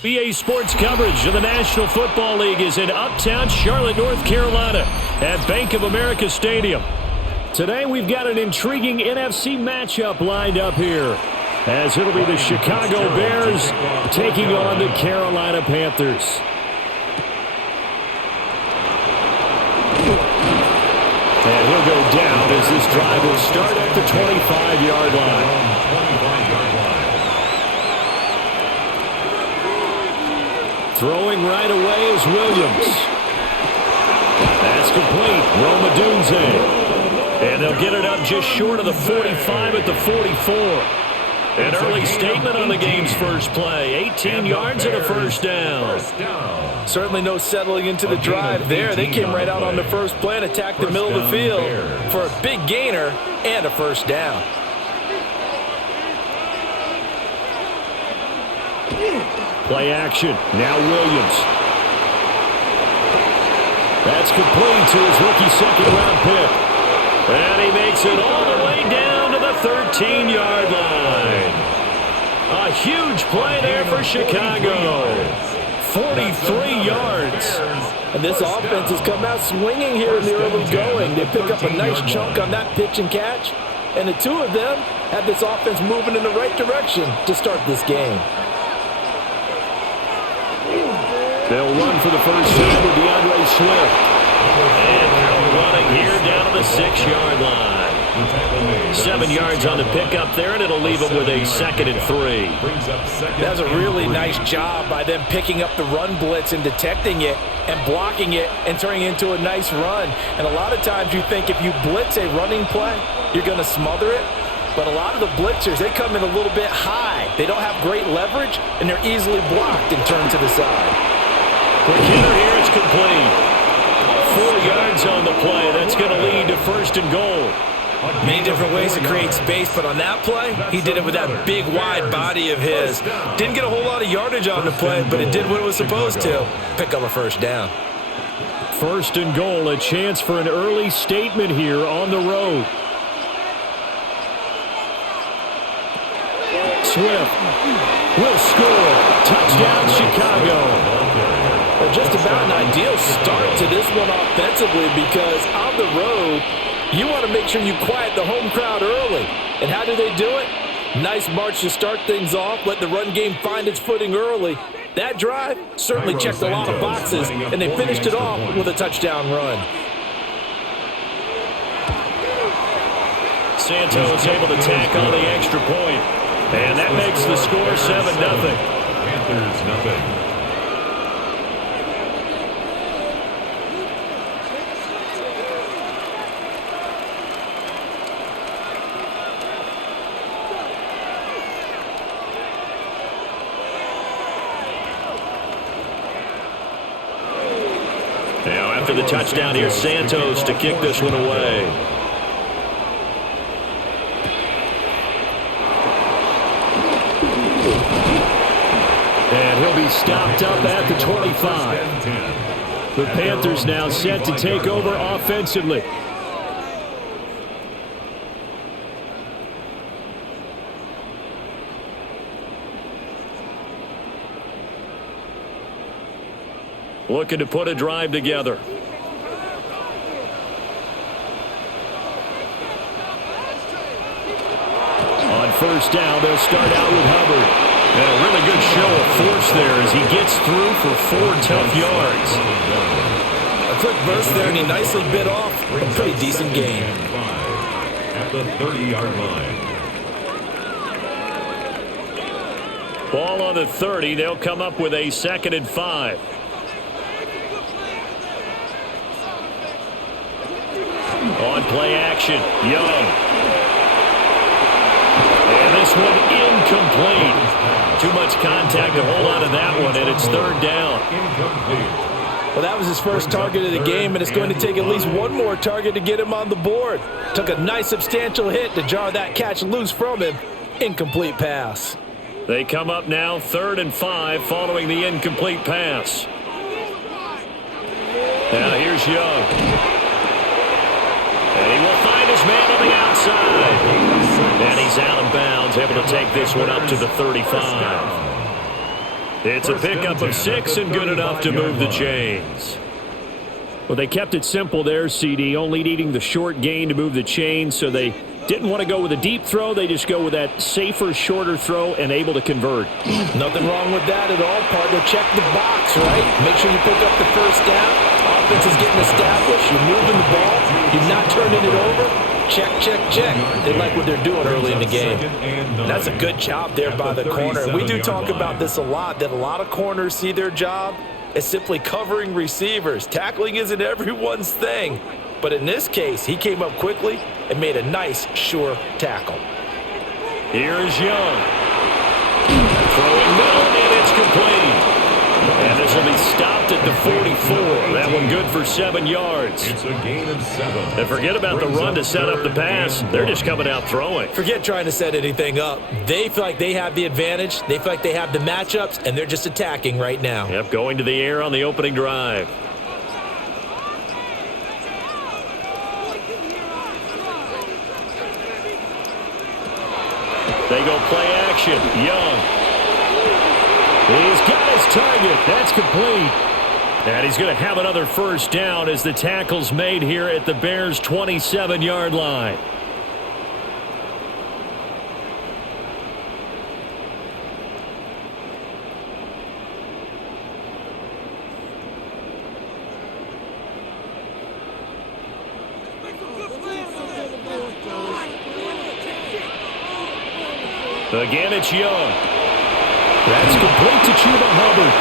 BA Sports coverage of the National Football League is in uptown Charlotte, North Carolina at Bank of America Stadium. Today we've got an intriguing NFC matchup lined up here, as it'll be the Chicago Bears taking on the Carolina Panthers. And he'll go down as this drive will start at the 25-yard line. Throwing right away is Williams. That's complete. Roma Dunze. And they'll get it up just short of the 45 at the 44. An early statement on the game's first play. 18 yards and a first down. Certainly no settling into the drive there. They came right out on the first play and attacked the middle of the field for a big gainer and a first down. Play action. Now Williams. That's complete to his rookie second-round pick. And he makes it all the way down to the 13-yard line. A huge play there for Chicago. 43 yards. And this offense has come out swinging here in the early going. They pick up a nice chunk on that pitch and catch. And the two of them have this offense moving in the right direction to start this game. They'll run for the first time with DeAndre Swift. And they're running here down to the 6-yard line. 7 yards on the pickup there, and it'll leave them with a 2nd and 3. That's a really nice job by them picking up the run blitz and detecting it and blocking it and turning it into a nice run. And a lot of times you think if you blitz a running play, you're going to smother it. But a lot of the blitzers, they come in a little bit high. They don't have great leverage, and they're easily blocked and turned to the side. Quick hitter here, it's complete. 4 yards on the play. That's going to lead to 1st and goal. Many different ways to create space, but on that play, he did it with that big, wide body of his. Didn't get a whole lot of yardage on the play, but it did what it was supposed to. Pick up a first down. 1st and goal, a chance for an early statement here on the road. Swift will score. Touchdown, Chicago. Well, just about an ideal start to this one offensively, because on the road, you want to make sure you quiet the home crowd early. And how do they do it? Nice march to start things off. Let the run game find its footing early. That drive certainly checked a lot of boxes, and they finished it off with a touchdown run. Santos able to tack on the extra point. And that makes the score 7-0. Panthers nothing. Now after the touchdown, here's Santos to kick this one away. And he'll be stopped up at the 25. The Panthers now set to take over offensively. Looking to put a drive together. On 1st down, they'll start out with Hubbard. And a really good show of force there as he gets through for 4 tough yards. A quick burst there, and he nicely bit off a pretty decent gain. At the 30-yard line. Ball on the 30. They'll come up with a 2nd and 5. On play action, Young. And this one incomplete. Too much contact to hold on to that one, and it's 3rd down. Well, that was his first target of the game, and it's going to take at least one more target to get him on the board. Took a nice substantial hit to jar that catch loose from him. Incomplete pass. They come up now 3rd and 5 following the incomplete pass. Now here's Young. And he will find his man on the outside. And he's out of bounds, able to take this one up to the 35. It's a pickup of 6 and good enough to move the chains. Well, they kept it simple there, CD, only needing the short gain to move the chains, so they didn't want to go with a deep throw. They just go with that safer, shorter throw and able to convert. Nothing wrong with that at all, partner. Check the box, right? Make sure you pick up the first down. Offense is getting established. You're moving the ball. You're not turning it over. Check, check, check. They like what they're doing early in the game. That's a good job there by the corner. We do talk about this a lot, that a lot of corners see their job as simply covering receivers. Tackling isn't everyone's thing. But in this case, he came up quickly and made a nice, sure tackle. Here's Young. Throwing middle, and it's complete. And this will be stopped at the 44. That one good for 7 yards. It's a gain of 7. And forget about the run to set up the pass. They're just coming out throwing. Forget trying to set anything up. They feel like they have the advantage. They feel like they have the matchups, and they're just attacking right now. Yep, going to the air on the opening drive. They go play action. Young. He's got his target. That's complete. And he's going to have another first down as the tackle's made here at the Bears' 27-yard line. Again, it's Young. That's complete to Chuba Hubbard.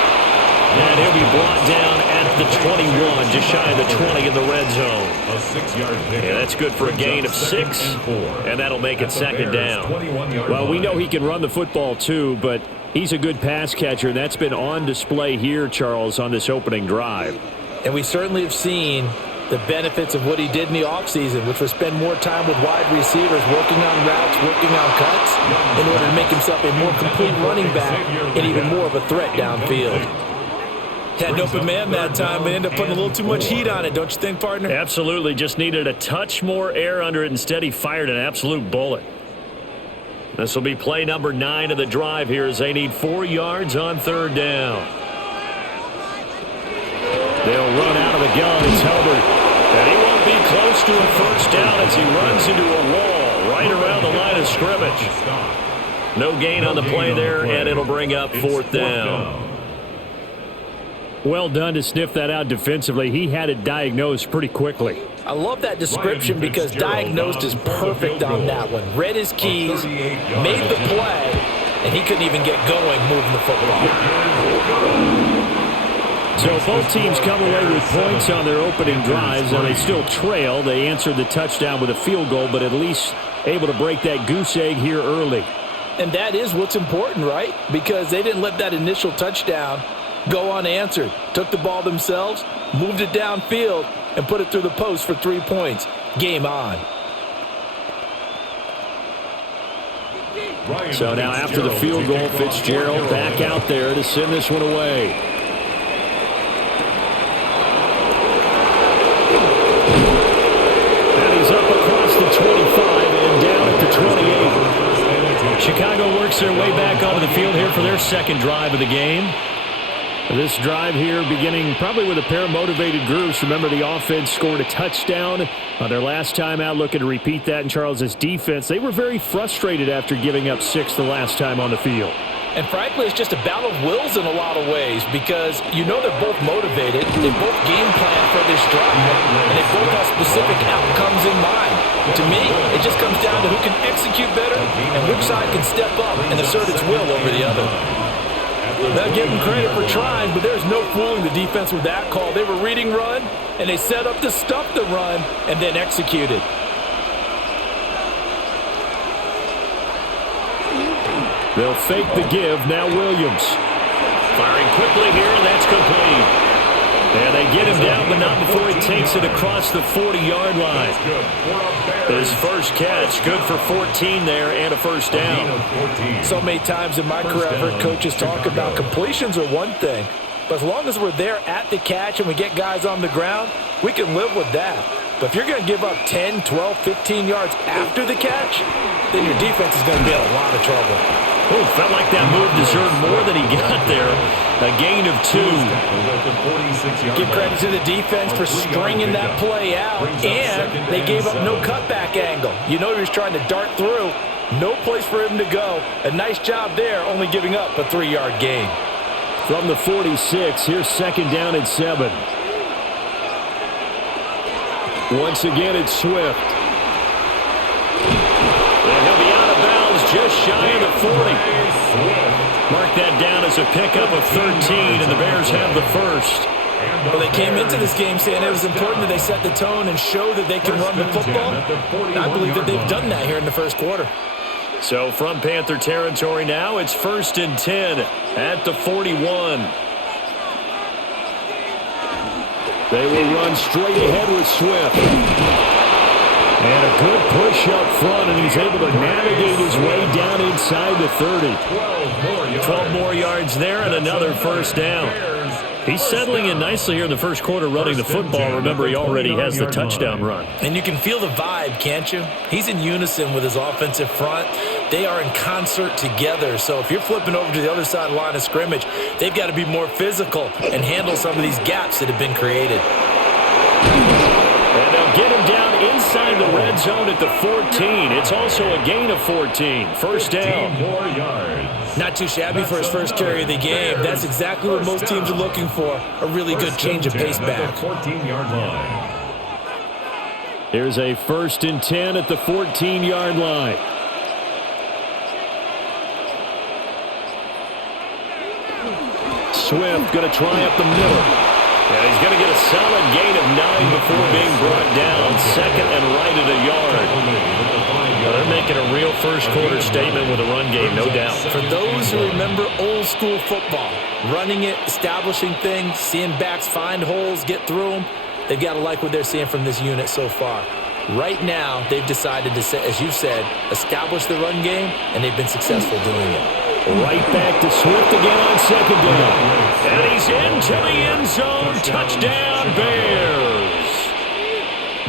And he'll be brought down at the 21, just shy of the 20 in the red zone. A 6-yard pick. Yeah, that's good for a gain of 6, and that'll make it second down. Well, we know he can run the football too, but he's a good pass catcher, and that's been on display here, Charles, on this opening drive. And we certainly have seen the benefits of what he did in the offseason, which was spend more time with wide receivers, working on routes, working on cuts, in order to make himself a more complete running back and even more of a threat downfield. Had an open man that time, but ended up putting a little too much heat on it, don't you think, partner? Absolutely. Just needed a touch more air under it. Instead, he fired an absolute bullet. This will be play number 9 of the drive here as they need 4 yards on third down. They'll run out of the gun. It's Hubbard. And he won't be close to a first down as he runs into a wall right around the line of scrimmage. No gain on the play there, and it'll bring up fourth down. Well done to sniff that out defensively. He had it diagnosed pretty quickly. I love that description because diagnosed is perfect on that one. Read his keys, made the play, and he couldn't even get going moving the football. So both teams come away with points on their opening drives, and they still trail. They answered the touchdown with a field goal, but at least able to break that goose egg here early. And that is what's important, right? Because they didn't let that initial touchdown go unanswered. Took the ball themselves, moved it downfield, and put it through the post for 3 points. Game on. So now after the field goal, Fitzgerald back out there to send this one away. And he's up across the 25 and down at the 28. Chicago works their way back onto the field here for their second drive of the game. This drive here beginning probably with a pair of motivated groups. Remember, the offense scored a touchdown on their last time out, looking to repeat that in Charles's defense. They were very frustrated after giving up 6 the last time on the field. And frankly, it's just a battle of wills in a lot of ways because you know they're both motivated. They both game plan for this drive, and they both have specific outcomes in mind. To me, it just comes down to who can execute better and which side can step up and assert its will over the other. They'll give them credit for trying, but there's no fooling the defense with that call. They were reading run, and they set up to stuff the run and then executed. They'll fake the give. Now Williams. Firing quickly here, and that's complete. And they get him down, but not before he takes it across the 40-yard line. His first catch, good for 14 there and a first down. So many times in my career, I've heard coaches talk about completions are one thing, but as long as we're there at the catch and we get guys on the ground, we can live with that. But if you're going to give up 10, 12, 15 yards after the catch, then your defense is going to be in a lot of trouble. Oh, felt like that move deserved more than he got there. A gain of 2. Give credit to the defense for stringing that play out, and they gave up no cutback angle. You know he was trying to dart through. No place for him to go. A nice job there, only giving up a 3-yard gain. From the 46, here's second down and 7. Once again, it's Swift. And he'll be out of bounds just shy of the 40. Mark that down as a pickup of 13, and the Bears have the first. Well, they came into this game saying it was important that they set the tone and show that they can run the football. And I believe that they've done that here in the first quarter. So from Panther territory now, it's 1st and 10 at the 41. They will run straight ahead with Swift. And a good push up front, and he's able to navigate his way down inside the 30. 12 more yards there and another first down. He's settling in nicely here in the first quarter running the football. Remember, he already has the touchdown run. And you can feel the vibe, can't you? He's in unison with his offensive front. They are in concert together. So if you're flipping over to the other side of the line of scrimmage, they've got to be more physical and handle some of these gaps that have been created. And they'll get him down inside the red zone at the 14. It's also a gain of 14. First down. 10 more yards. Not too shabby for his first carry of the game. That's exactly what most teams are looking for. A really good change of pace back. 14-yard line. Here's a 1st and 10 at the 14-yard line. Swift going to try up the middle. And he's going to get a solid gain of 9 before being brought down. Second and right at a yard. Well, they're making a real first-quarter statement with a run game, no doubt. For those who remember old-school football, running it, establishing things, seeing backs find holes, get through them, they've got to like what they're seeing from this unit so far. Right now, they've decided to, as you said, establish the run game, and they've been successful doing it. Right back to Swift again on second down. And he's into the end zone. Touchdown, Bears.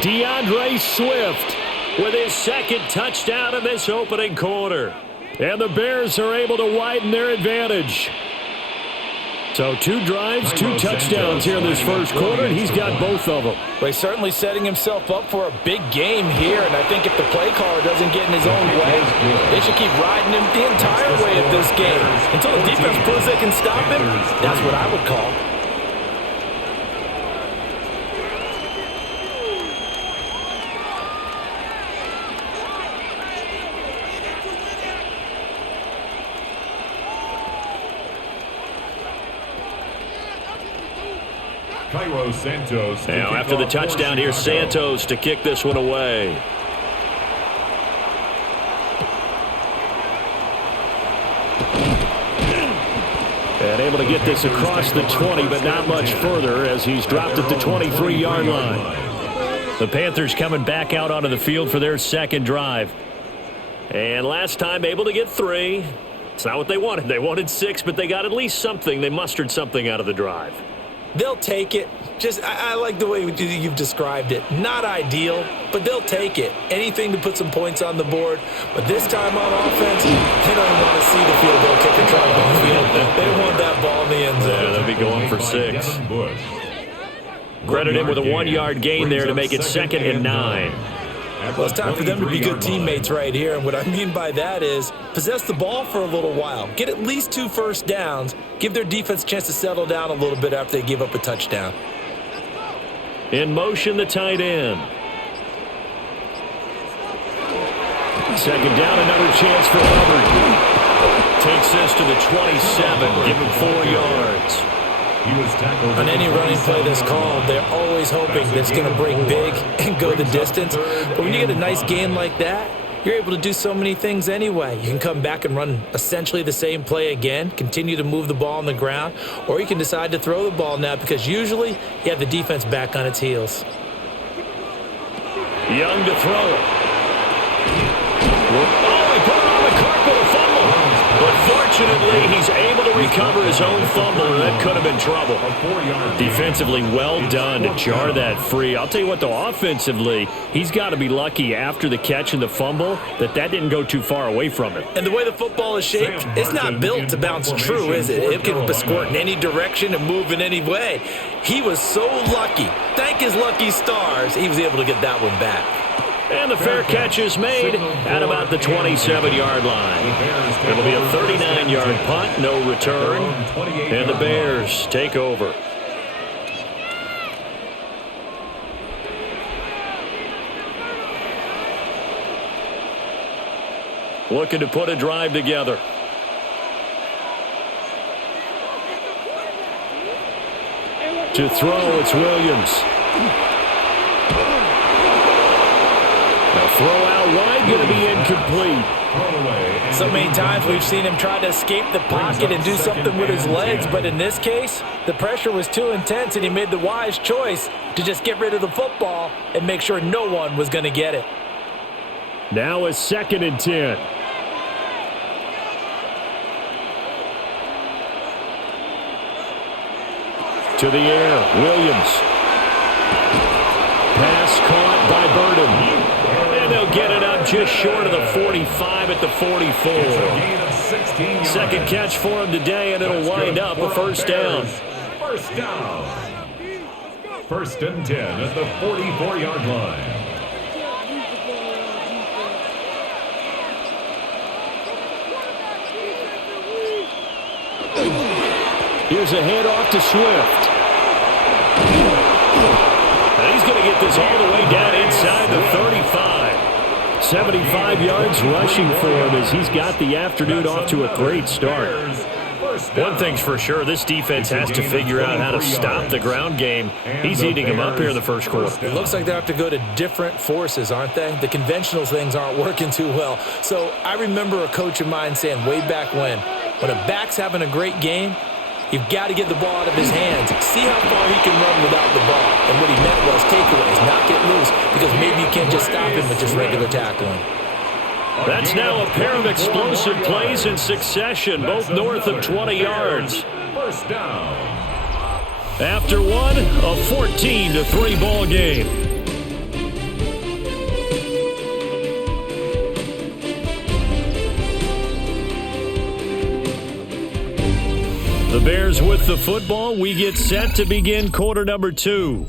DeAndre Swift with his second touchdown in this opening quarter. And the Bears are able to widen their advantage. So 2 drives, 2 touchdowns here in this first quarter, and he's got both of them. Well, he's certainly setting himself up for a big game here, and I think if the play caller doesn't get in his own way, they should keep riding him the entire way of this game. Until the defense proves they can stop him, that's what I would call. Santos. Now, after the touchdown, here's Santos to kick this one away. And able to get this across the 20, but not much further as he's dropped at the 23-yard line. The Panthers coming back out onto the field for their second drive. And last time able to get 3. It's not what they wanted. They wanted 6, but they got at least something. They mustered something out of the drive. They'll take it. I like the way you've described it. Not ideal, but they'll take it. Anything to put some points on the board. But this time on offense, they don't even want to see the field goal kicker try to go field. They want that ball in the end zone. Yeah, they'll be going for 6. Credit him with a 1-yard gain there to make it 2nd and 9. Well, it's time for them to be good teammates right here. And what I mean by that is possess the ball for a little while. Get at least 2 first downs. Give their defense a chance to settle down a little bit after they give up a touchdown. In motion, the tight end. Second down, another chance for Hubbard. Takes this to the 27, give him 4 yards. On any running play that's called, they're always hoping that it's going to break big and go the distance. But when you get a nice gain like that, you're able to do so many things anyway. You can come back and run essentially the same play again, continue to move the ball on the ground, or you can decide to throw the ball now because usually you have the defense back on its heels. Young to throw it. Oh, he put it on the carpet, a fumble. But fortunately, he's able to recover his own fumble, and that could have been trouble. Defensively, well done to jar that free. I'll tell you what, though, offensively, he's got to be lucky after the catch and the fumble that didn't go too far away from him. And the way the football is shaped, it's not built to bounce true, is it? It can squirt in any direction and move in any way. He was so lucky. Thank his lucky stars, he was able to get that one back. And the fair catch is made at about the 27-yard line. It'll be a 39-yard punt, no return, and the Bears take over. Looking to put a drive together. To throw, it's Williams. Throw out wide, going to be incomplete. So many times we've seen him try to escape the pocket and do something with his legs, but in this case, the pressure was too intense and he made the wise choice to just get rid of the football and make sure no one was going to get it. Now a 2nd and 10. To the air, Williams. Pass caught by Burden. And they'll get it up just short of the 45 at the 44. 2nd catch for him today, and it'll wind up a first down. First down. 1st and 10 at the 44-yard line. Here's a handoff to Swift. And he's going to get this all the way down inside the 35. 75 yards rushing for him as he's got the afternoon off to a great start. One thing's for sure, this defense has to figure out how to stop the ground game. He's eating them up here in the first quarter. It looks like they have to go to different forces, aren't they? The conventional things aren't working too well. So I remember a coach of mine saying way back when a back's having a great game, you've got to get the ball out of his hands. See how far he can run without the ball. And what he meant was takeaways, not get loose, because maybe you can't just stop him with just regular tackling. That's now a pair of explosive plays in succession, both north of 20 yards. First down. After one, a 14-3 ball game. The Bears with the football. We get set to begin quarter number 2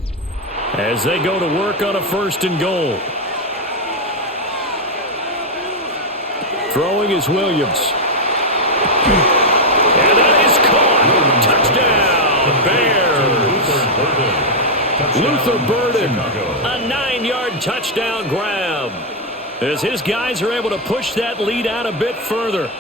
as they go to work on a 1st and goal. Throwing is Williams. And that is caught. Touchdown, Bears. Luther Burden, a 9-yard touchdown grab as his guys are able to push that lead out a bit further.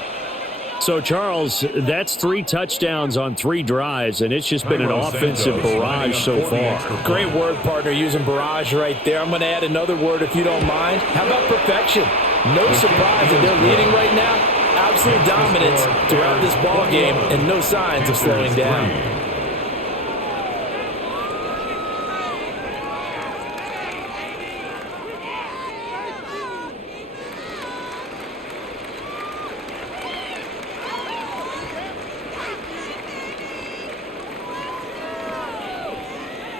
So, Charles, that's 3 touchdowns on 3 drives, and it's just been an offensive barrage so far. Great word, partner, using barrage right there. I'm going to add another word if you don't mind. How about perfection? No surprise that they're leading right now. Absolute dominance throughout this ball game and no signs of slowing down.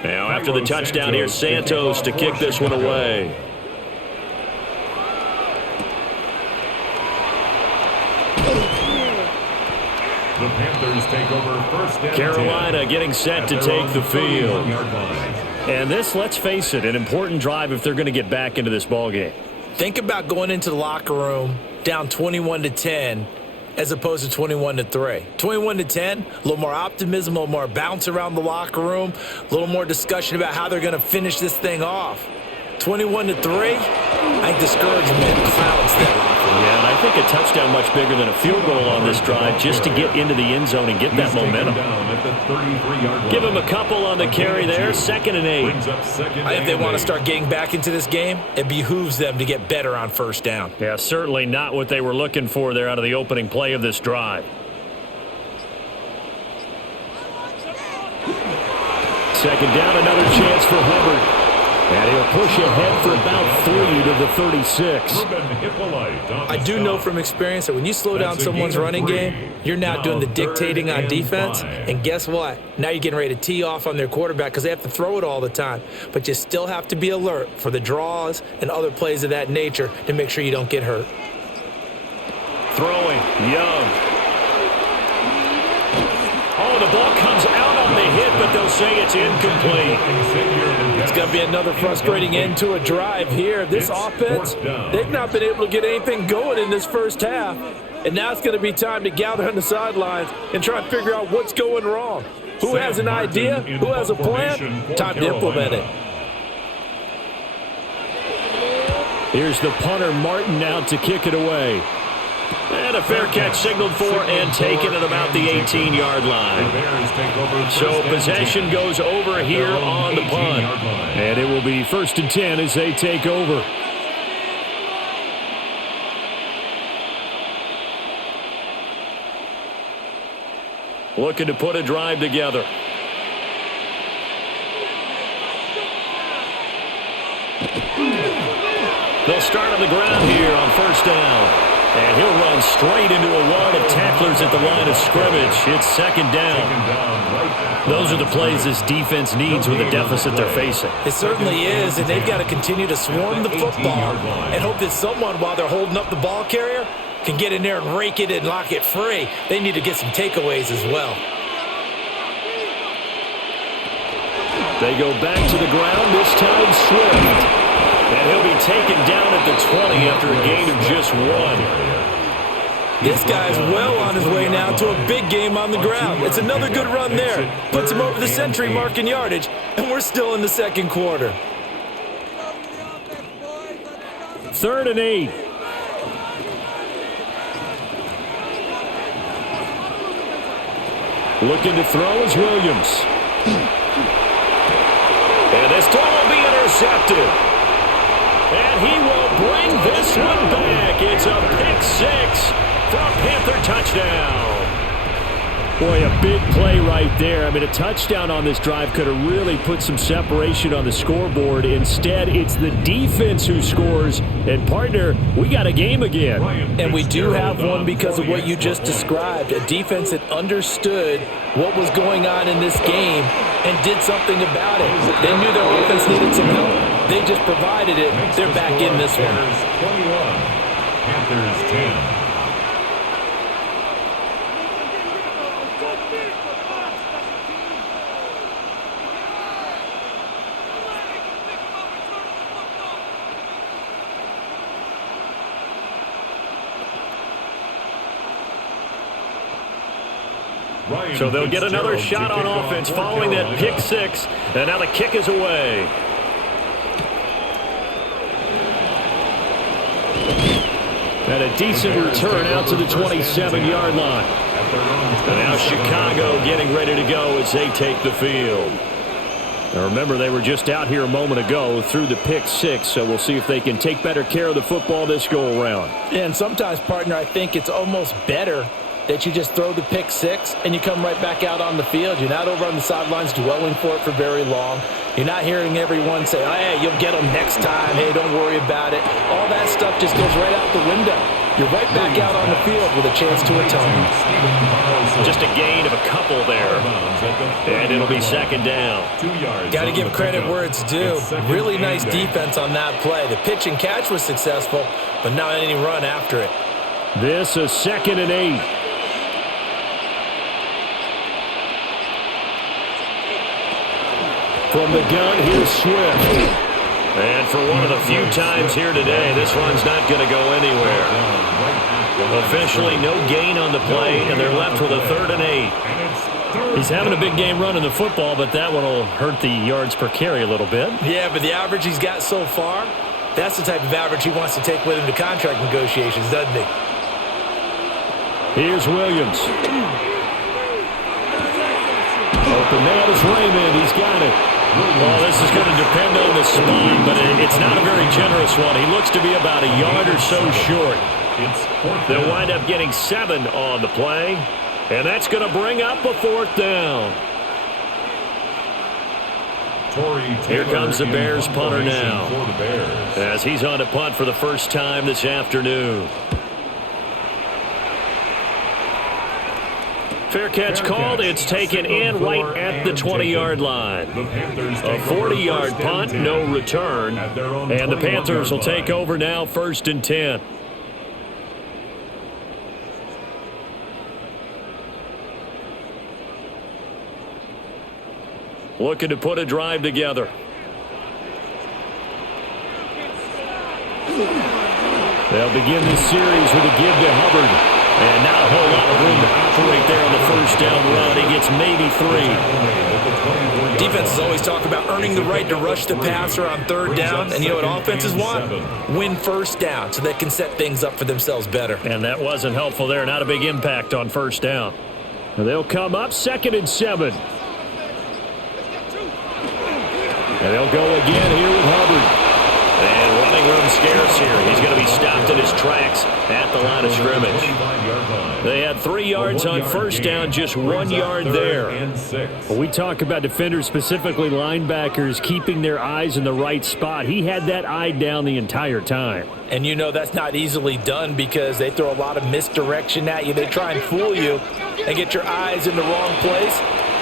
Now, after the touchdown, here's Santos to kick this one away. The Panthers take over 1st and Carolina 10 getting set to take the field. And this, let's face it, an important drive if they're going to get back into this ball game. Think about going into the locker room down 21-10 as opposed to 21-3. 21-10, a little more optimism, a little more bounce around the locker room, a little more discussion about how they're going to finish this thing off. 21-3, I think discouragement clouds that locker room. Yeah, and I think a touchdown much bigger than a field goal on this drive just to get into the end zone and get that momentum. Give him a couple on the carry there, 2nd and 8. I think they want to start getting back into this game. It behooves them to get better on 1st down. Yeah, certainly not what they were looking for there out of the opening play of this drive. 2nd down, another chance for Hubbard. And he'll push ahead for about 3 to the 36. I do know from experience that when you slow down someone's running game, you're now doing the dictating on defense. And guess what? Now you're getting ready to tee off on their quarterback because they have to throw it all the time. But you still have to be alert for the draws and other plays of that nature to make sure you don't get hurt. Throwing, Young. Oh, the ball comes out on the hit, but they'll say it's incomplete. It's going to be another frustrating end to a drive here. This offense, they've not been able to get anything going in this first half. And now it's going to be time to gather on the sidelines and try and figure out what's going wrong. Who has an idea? Who has a plan? Time to implement it. Here's the punter, Martin, out to kick it away. And a fair catch signaled for and taken at about the 18-yard line. So possession goes over here on the punt. And it will be 1st and 10 as they take over. Looking to put a drive together. They'll start on the ground here on 1st down. And he'll run straight into a wall of tacklers at the line of scrimmage. It's 2nd down. Those are the plays this defense needs with the deficit they're facing. It certainly is, and they've got to continue to swarm the football and hope that someone, while they're holding up the ball carrier, can get in there and rake it and lock it free. They need to get some takeaways as well. They go back to the ground, this time Swift. And he'll be taken down at the 20 after a gain of just 1. This guy's well on his way now to a big game on the ground. It's another good run there. Puts him over the century mark in yardage, and we're still in the 2nd quarter. 3rd and 8. Looking to throw is Williams. And this throw will be intercepted. And he will bring this one back. It's a pick 6 for a Panther touchdown. Boy, a big play right there. I mean, a touchdown on this drive could have really put some separation on the scoreboard. Instead, it's the defense who scores. And, partner, we got a game again. And we do have one because of what you just described. A defense that understood what was going on in this game and did something about it. They knew their offense needed some help. They just provided it. They're back in this one. 21, Panthers 10. So they'll get another shot on offense following that pick 6. And now the kick is away. And a decent return out to the 27-yard line. And now Chicago getting ready to go as they take the field. Now remember, they were just out here a moment ago through the pick 6, so we'll see if they can take better care of the football this go-around. And sometimes, partner, I think it's almost better that you just throw the pick 6 and you come right back out on the field. You're not over on the sidelines dwelling for it for very long. You're not hearing everyone say, oh, hey, you'll get them next time. Hey, don't worry about it. All that stuff just goes right out the window. You're right back out on the field with a chance to atone. Just a gain of a couple there. And it'll be 2nd down. Got to give credit where it's due. Really nice defense on that play. The pitch and catch was successful, but not any run after it. This is 2nd and 8. From the gun, here's Swift. And for one of the few times here today, this run's not going to go anywhere. Officially, no gain on the play, and they're left with a 3rd and 8. He's having a big game running the football, but that one will hurt the yards per carry a little bit. Yeah, but the average he's got so far, that's the type of average he wants to take with him to contract negotiations, doesn't he? Here's Williams. Open man is Raymond. He's got it. Well, this is going to depend on the spot, but it's not a very generous one. He looks to be about a yard or so short. They'll wind up getting 7 on the play, and that's going to bring up a 4th down. Here comes the Bears punter now, for the Bears. as he's on to punt for the first time this afternoon. Fair catch called. It's taken in right at the 20-yard line. A 40-yard punt, no return. And the Panthers will take over now, 1st and 10. Looking to put a drive together. They'll begin this series with a give to Hubbard. And not a whole lot of room to operate there on the first down run. He gets maybe 3. Defenses always talk about earning the right to rush the passer on 3rd down. And you know what offenses want? Win 1st down so they can set things up for themselves better. And that wasn't helpful there. Not a big impact on 1st down. And they'll come up 2nd and 7. And they'll go again here with Hubbard. And running room scarce here. He's going to be stopped in his tracks at the line of scrimmage. They had 3 yards on 1st down, just 1 yard there. We talk about defenders, specifically linebackers, keeping their eyes in the right spot. He had that eye down the entire time. And you know that's not easily done because they throw a lot of misdirection at you. They try and fool you and get your eyes in the wrong place.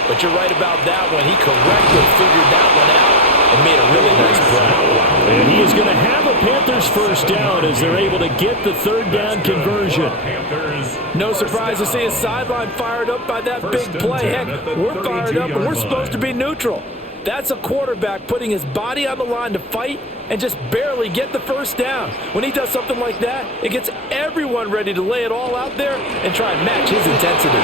But you're right about that one. He correctly figured that one out and made a really nice play. And he is going to have a Panthers 1st down as they're able to get the 3rd down conversion. No surprise to see his sideline fired up by that big play. Heck, we're fired up and we're supposed to be neutral. That's a quarterback putting his body on the line to fight and just barely get the 1st down. When he does something like that, it gets everyone ready to lay it all out there and try and match his intensity.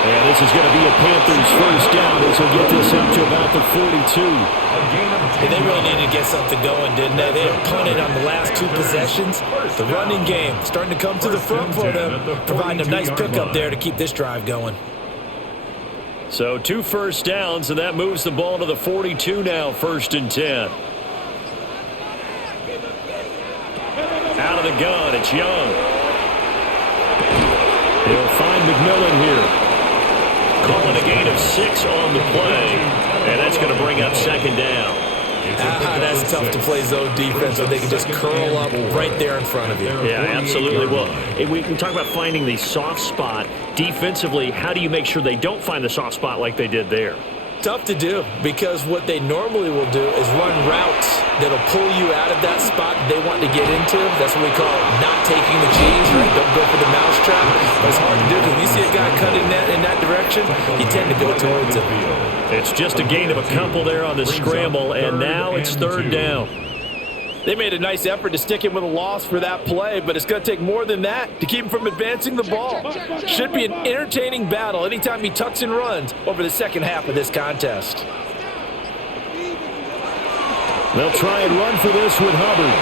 And this is going to be a Panthers 1st down as they'll get this up to about the 42. And they really needed to get something going, didn't they? They had punted on the last 2 possessions. The running game starting to come to the front for them, providing a nice pickup there to keep this drive going. So 2 1st downs, and that moves the ball to the 42 now, 1st and 10. Out of the gun, it's Young. He'll find McMillan here. Calling a gain of 6 on the play, and that's going to bring up 2nd down. That's tough to play zone defense when they can just curl up right there in front of you. Yeah, absolutely. Well, we can talk about finding the soft spot. Defensively, how do you make sure they don't find the soft spot like they did there? Tough to do because what they normally will do is run routes that'll pull you out of that spot they want to get into. That's what we call not taking the cheese, right? Don't go for the mousetrap. But it's hard to do because when you see a guy cutting in that direction, you tend to go towards him. It's just a gain of a couple there on the scramble, and now it's 3rd down. They made a nice effort to stick him with a loss for that play, but it's going to take more than that to keep him from advancing the ball. Should be an entertaining battle anytime he tucks and runs over the second half of this contest. They'll try and run for this with Hubbard.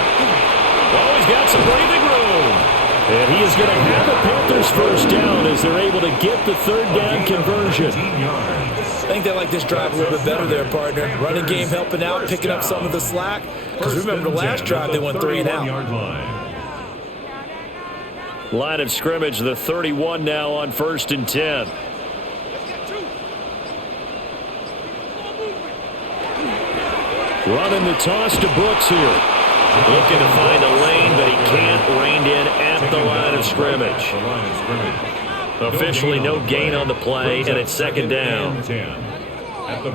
Oh, he's got some breathing room. And he is going to have a Panthers 1st down as they're able to get the 3rd down conversion. I think they like this drive a little bit better there, partner. Running game helping out, picking up some of the slack. Because remember the last drive, they went 3 and out. Line of scrimmage, the 31 now on 1st and 10. Running the toss to Brooks here. Looking to find a lane, but he can't. Reined in at the line of scrimmage. Officially no gain on the play, and it's 2nd down.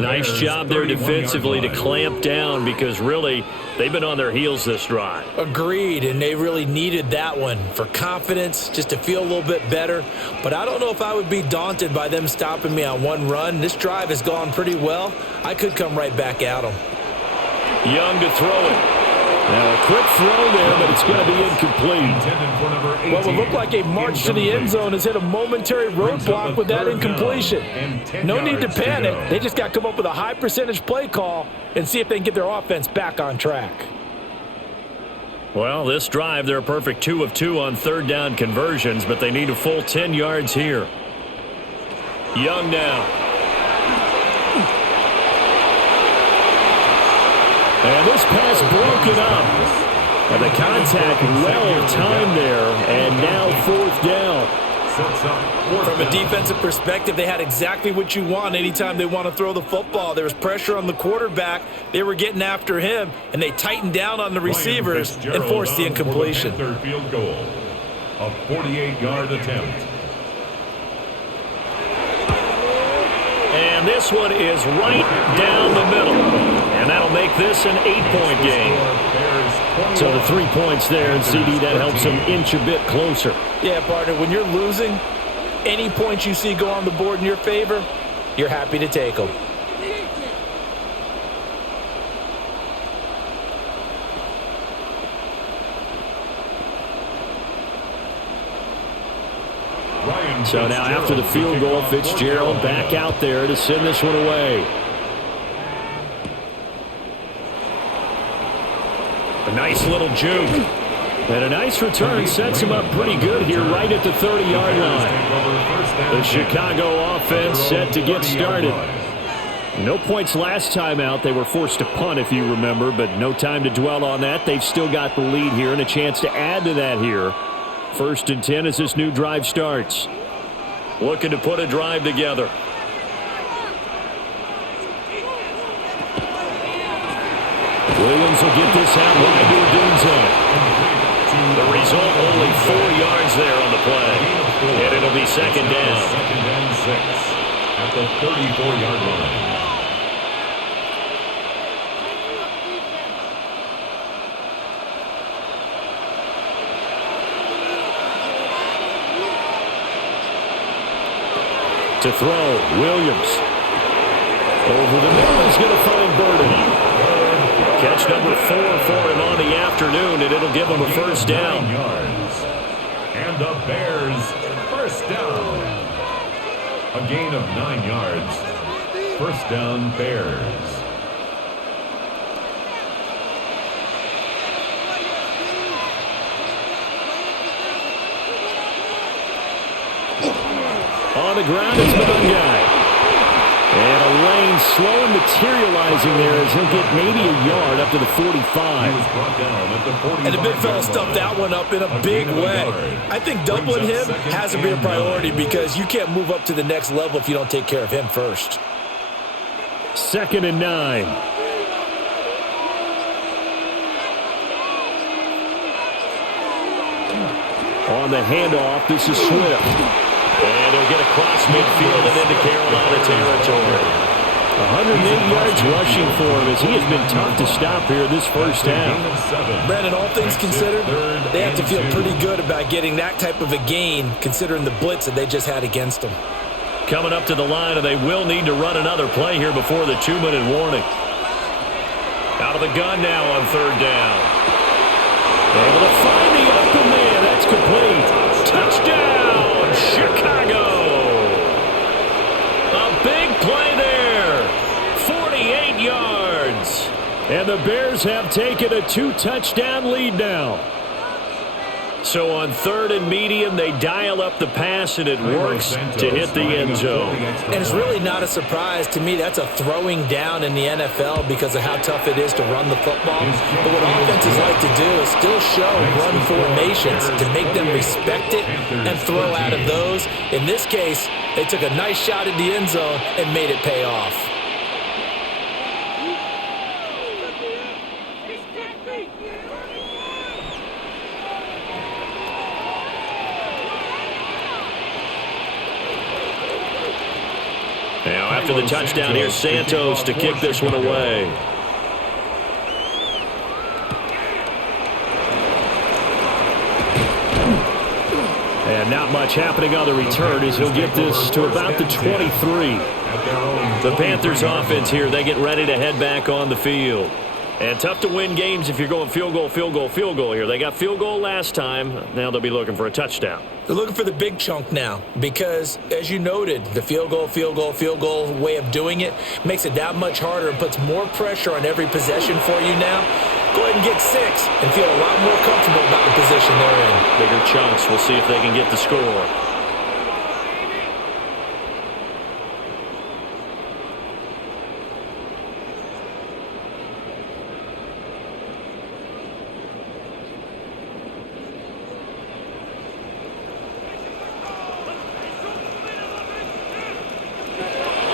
Nice job there defensively to clamp down because really they've been on their heels this drive. Agreed, and they really needed that one for confidence, just to feel a little bit better. But I don't know if I would be daunted by them stopping me on one run. This drive has gone pretty well. I could come right back at them. Young to throw it. Now a quick throw there, but it's going to be incomplete. What would look like a march to the end zone has hit a momentary roadblock with that incompletion. No need to panic. They just got to come up with a high percentage play call and see if they can get their offense back on track. Well, this drive, they're a perfect 2 of 2 on 3rd down conversions, but they need a full 10 yards here. Young now. And this pass broken up. And the contact well timed there, and now 4th down. sets up fourth From a down. defensive perspective, they had exactly what you want anytime they want to throw the football. There was pressure on the quarterback. They were getting after him, and they tightened down on the receivers and forced the incompletion. For the Panther field goal, a 48-yard attempt. And this one is right down the middle. And that'll make this an 8-point game. So the 3 points there, and CD, that helps them inch a bit closer. Yeah, partner, when you're losing, any points you see go on the board in your favor, you're happy to take them. So now after the field goal, Fitzgerald back out there to send this one away. A nice little juke. And a nice return sets him up pretty good here right at the 30-yard line. The Chicago offense set to get started. No points last time out. They were forced to punt, if you remember, but no time to dwell on that. They've still got the lead here and a chance to add to that here. 1st and 10 as this new drive starts. Looking to put a drive together. Williams will get this out wide to Odunze. The result, only 4 yards there on the play. And it'll be second down. Second and 6 at the 34-yard line. To throw, Williams. Over the middle is going to find Burden. Catch number 4 for him on the afternoon, and it'll give him a first down. 9 yards. And the Bears first down. A gain of 9 yards. First down, Bears. On the ground is Madden. And a lane slow and materializing there as he'll get maybe a yard up to the 45. He was brought down at the 45. And the big fella stuffed that one up in a big way. I think doubling him has to be a priority because you can't move up to the next level if you don't take care of him first. 2nd and 9. On the handoff, this is Swift. And he'll get across midfield and into Carolina territory. 180 yards rushing for him as he has been tough to stop here this first half. Brandon, all things considered, they have to feel pretty good about getting that type of a gain considering the blitz that they just had against them. Coming up to the line, and they will need to run another play here before the 2-minute warning. Out of the gun now on 3rd down. Able to find the open man. That's complete. Touchdown, Chicago. A big play there. 48 yards. And the Bears have taken a 2-touchdown lead now. So on 3rd and medium, they dial up the pass, and it works to hit the end zone. And it's really not a surprise to me. That's a throwing down in the NFL because of how tough it is to run the football. But what offenses like to do is still show run formations to make them respect it and throw out of those. In this case, they took a nice shot at the end zone and made it pay off. Now, after the touchdown, here's Santos to kick this one away. And not much happening on the return as he'll get this to about the 23. The Panthers offense here, they get ready to head back on the field. And tough to win games if you're going field goal, field goal, field goal here. They got field goal last time. Now they'll be looking for a touchdown. They're looking for the big chunk now because, as you noted, the field goal way of doing it makes it that much harder and puts more pressure on every possession for you now. Go ahead and get 6 and feel a lot more comfortable about the position they're in. Bigger chunks. We'll see if they can get the score.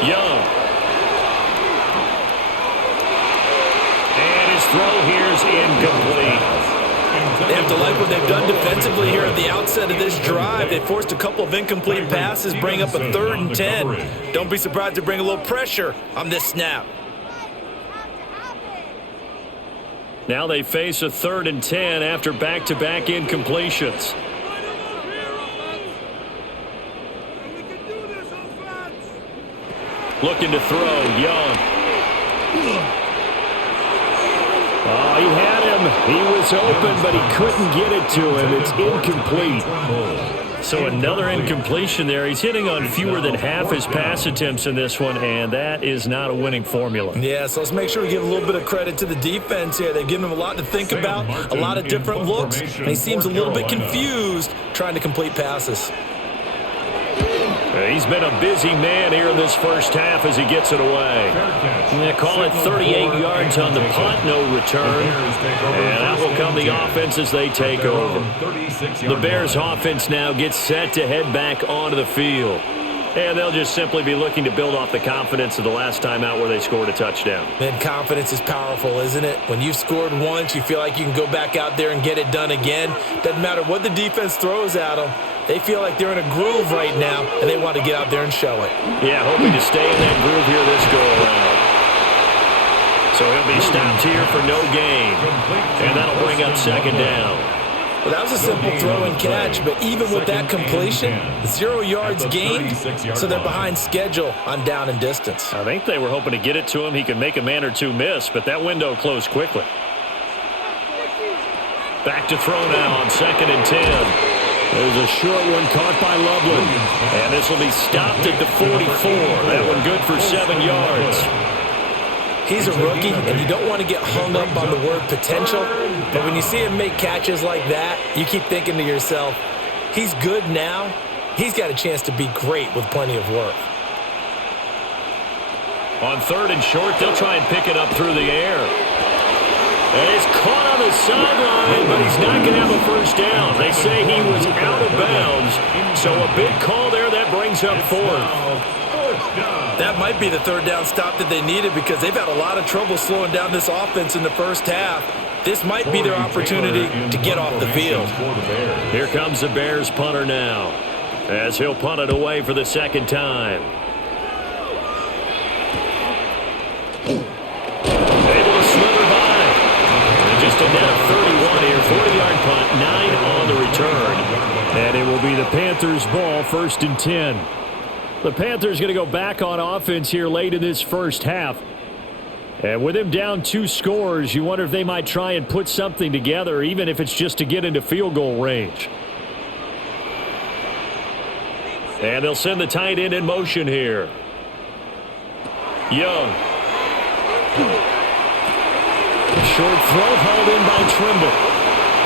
Young. And his throw here is incomplete. They have to like what they've done defensively here at the outset of this drive. They forced a couple of incomplete passes, bring up a 3rd and 10. Don't be surprised to bring a little pressure on this snap. Now they face a 3rd and 10 after back-to-back incompletions. Looking to throw, Young. Oh, he had him. He was open, but he couldn't get it to him. It's incomplete. So another incompletion there. He's hitting on fewer than half his pass attempts in this one, and that is not a winning formula. Yeah, so let's make sure we give a little bit of credit to the defense here. They've given him a lot to think about, a lot of different looks, and he seems a little bit confused trying to complete passes. He's been a busy man here in this first half as he gets it away. They call it 38 yards on the punt, no return. And out will come the offense as they take over. The Bears offense now gets set to head back onto the field. And they'll just simply be looking to build off the confidence of the last time out where they scored a touchdown. Man, confidence is powerful, isn't it? When you've scored once, you feel like you can go back out there and get it done again. Doesn't matter what the defense throws at them. They feel like they're in a groove right now, and they want to get out there and show it. Yeah, hoping to stay in that groove here this go-around. So he'll be stopped here for no gain. And that'll bring up 2nd down. Well, that was a simple throw and catch, but even with that completion, 0 yards gained, so they're behind schedule on down and distance. I think they were hoping to get it to him. He could make a man or two miss, but that window closed quickly. Back to throw now on 2nd and 10. There's a short one caught by Loveland. And this will be stopped at the 44. That one good for 7 yards. He's a rookie, and you don't want to get hung up on the word potential. But when you see him make catches like that, you keep thinking to yourself, he's good now. He's got a chance to be great with plenty of work. On 3rd and short, they'll try and pick it up through the air. And it's caught on the sideline, but he's not going to have a first down. They say he was out of bounds. So a big call there that brings up 4th. That might be the 3rd down stop that they needed because they've had a lot of trouble slowing down this offense in the first half. This might be their opportunity to get off the field. Here comes the Bears punter now as he'll punt it away for the 2nd time. Able to slither by. Just a net of 31 here. 40-yard punt, 9 on the return. And it will be the Panthers' ball, 1st and 10. The Panthers going to go back on offense here late in this first half. And with him down 2 scores, you wonder if they might try and put something together, even if it's just to get into field goal range. And they'll send the tight end in motion here. Young. Short throw hauled in by Trimble.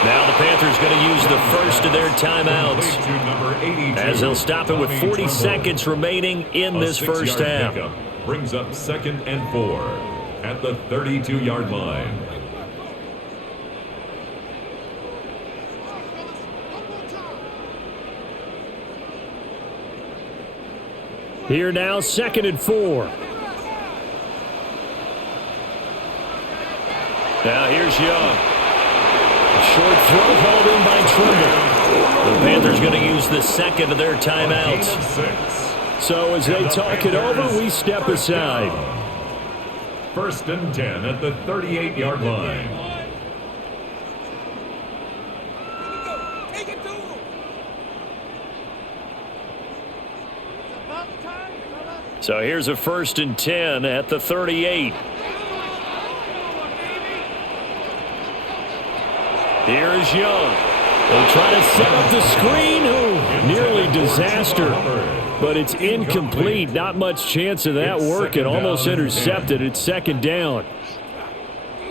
Now the Panthers going to use the first of their timeouts as they'll stop it with 40 seconds remaining in this first half. Brings up 2nd and 4 at the 32-yard line. Here now, 2nd and 4. Now here's Young. Short throw hauled in by Trimble. The Panthers going to use the 2nd of their timeouts. So as they talk it over, we step aside. 1st and 10 at the 38-yard line. So here's a 1st and 10 at the 38. Here is Young. They'll try to set up the screen. Oh, nearly disaster. But it's incomplete. Not much chance of that working. Almost intercepted. It's 2nd down.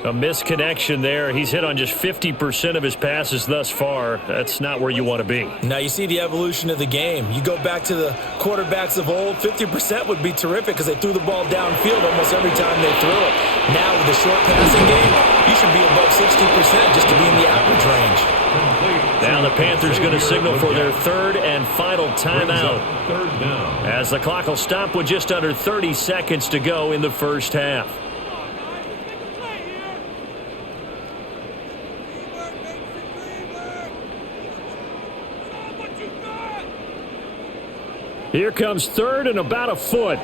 A misconnection there. He's hit on just 50% of his passes thus far. That's not where you want to be. Now you see the evolution of the game. You go back to the quarterbacks of old, 50% would be terrific because they threw the ball downfield almost every time they threw it. Now with the short passing game, you should be above 60% just to be in the average range. Now the Panthers going to signal for their third and final timeout. Third down. As the clock will stop with just under 30 seconds to go in the first half. Here comes third and about a foot.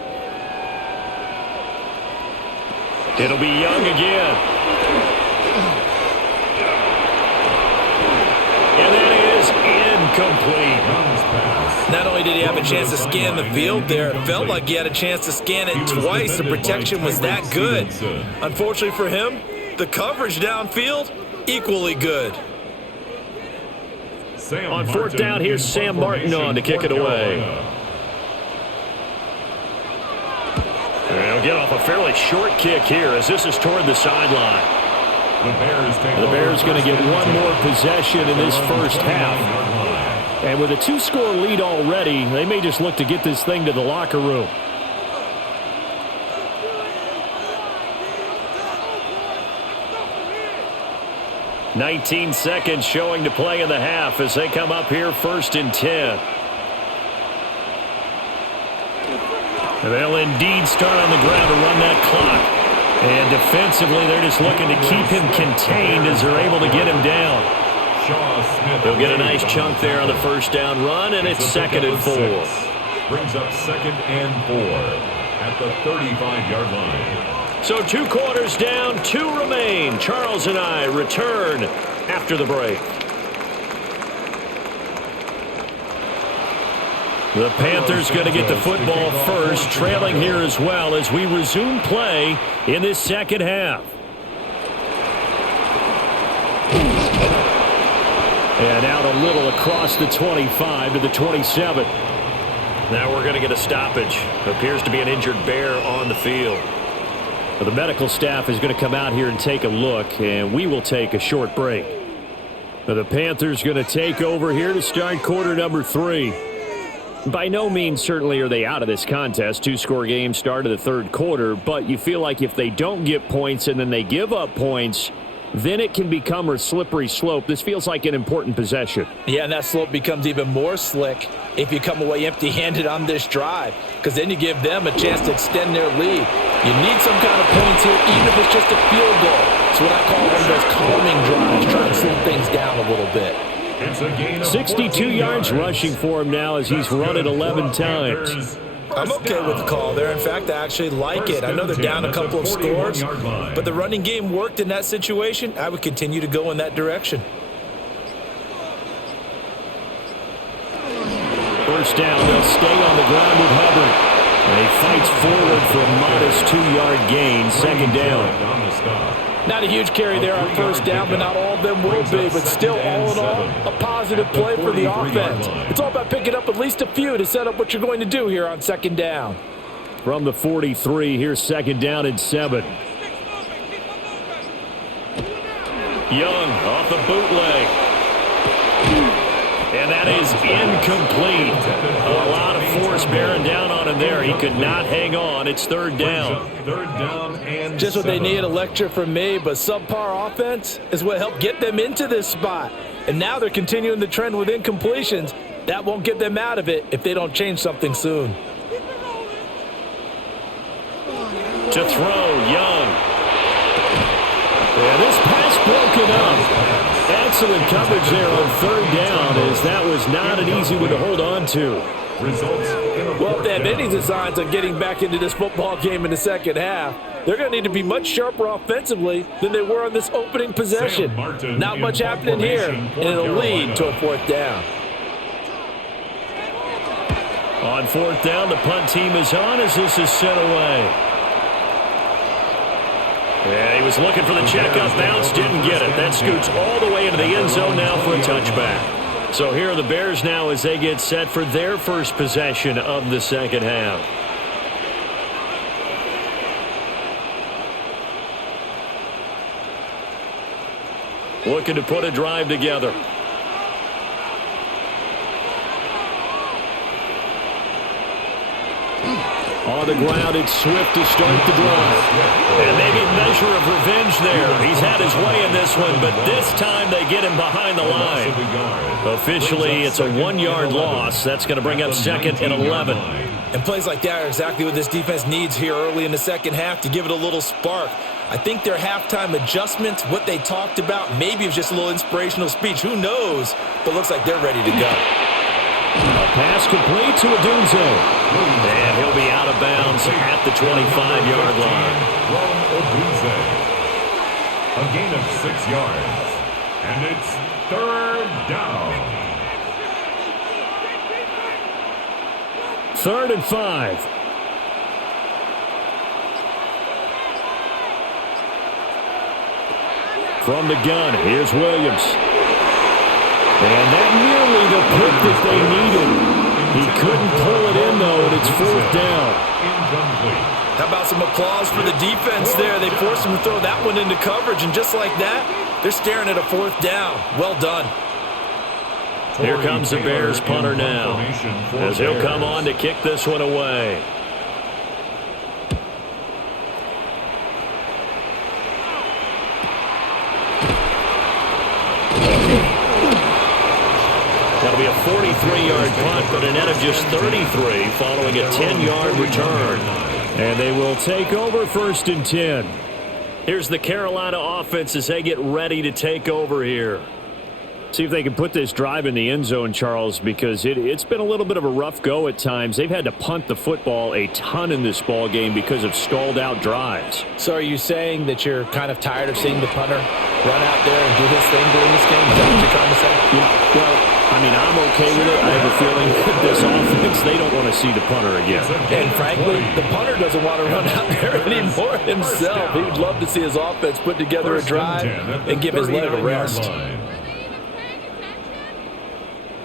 It'll be Young again. And that is incomplete. Not only did he have a chance to scan the field there, it felt like he had a chance to scan it twice. The protection was that good. Unfortunately for him, the coverage downfield, equally good. On fourth down, here's Sam Martin on to kick it away. They'll get off a fairly short kick here as this is toward the sideline. The Bears going to get one more possession in this first half. And with a two-score lead already, they may just look to get this thing to the locker room. "19 seconds showing to play in the half as they come up here first and 10. And they'll indeed start on the ground to run that clock. And defensively, they're just looking to keep him contained as they're able to get him down. They'll get a nice chunk there on the first down run, and it's 2nd and 4. Brings up 2nd and 4 at the 35-yard line. So 2 quarters down, 2 remain. Charles and I return after the break. The Panthers going to get the football first, trailing here as well as we resume play in this second half. And out a little across the 25 to the 27. Now we're going to get a stoppage. Appears to be an injured Bear on the field. The medical staff is going to come out here and take a look, and we will take a short break. The Panthers going to take over here to start quarter number 3. By no means certainly are they out of this contest. 2-score game start of the third quarter, but you feel like if they don't get points and then they give up points, then it can become a slippery slope. This feels like an important possession. Yeah, and that slope becomes even more slick if you come away empty-handed on this drive, because then you give them a chance to extend their lead. You need some kind of points here, even if it's just a field goal. It's what I call one of those calming drives, trying to slow things down a little bit. 62 yards rushing for him now as he's run it 11 times. I'm okay with the call there. In fact, I actually like it. I know they're down a couple of scores, but the running game worked in that situation. I would continue to go in that direction. First down, they'll stay on the ground with Hubbard. And he fights forward for a modest 2-yard gain, 2nd down. Not a huge carry there on first down, but not all of them will be. But still, all in all, a positive play for the offense. It's all about picking up at least a few to set up what you're going to do here on 2nd down. From the 43, here's 2nd down and 7. Young off the bootleg. And that is incomplete. A lot of force bearing down on him there. He could not hang on. It's 3rd down. Just what they need, a lecture from me, but subpar offense is what helped get them into this spot. And now they're continuing the trend with incompletions. That won't get them out of it if they don't change something soon. To throw, Young. And this pass broken up. Excellent coverage there on 3rd down, as that was not an easy one to hold on to. Well, if they have any designs on getting back into this football game in the second half, they're going to need to be much sharper offensively than they were on this opening possession. Not much happening here, and it'll lead to a 4th down. On 4th down, the punt team is on as this is sent away. Yeah, he was looking for the checkup bounce, didn't get it. That scoots all the way into the end zone now for a touchback. So here are the Bears now as they get set for their first possession of the second half. Looking to put a drive together. On the ground, it's Swift to start the drive. And maybe a measure of revenge there. He's had his way in this one, but this time they get him behind the line. Officially, it's a 1-yard loss. That's going to bring up 2nd and 11. And plays like that are exactly what this defense needs here early in the second half to give it a little spark. I think their halftime adjustments, what they talked about, maybe it was just a little inspirational speech. Who knows? But looks like they're ready to go. A pass complete to Odunze. And he'll be out of bounds at the 25-yard line. A gain of 6 yards. And it's 3rd down. 3rd and 5. From the gun, here's Williams. And that nearly the pick that they needed. He couldn't pull it in, though, and it's 4th down. How about some applause for the defense there? They forced him to throw that one into coverage, and just like that, they're staring at a 4th down. Well done. Here comes the Bears punter now, as he'll come on to kick this one away. That'll be a 43-yard punt, but a net of just 33 following a 10-yard return. And they will take over 1st and 10. Here's the Carolina offense as they get ready to take over here. See if they can put this drive in the end zone, Charles, because it's been a little bit of a rough go at times. They've had to punt the football a ton in this ball game because of stalled-out drives. So are you saying that you're kind of tired of seeing the punter run out there and do his thing during this game? Is that what you're trying to say? Yeah, well, I mean, I'm okay with it. I have a feeling that this offense, they don't want to see the punter again. And frankly, the punter doesn't want to run out there anymore himself. He would love to see his offense put together a drive and give his leg a rest.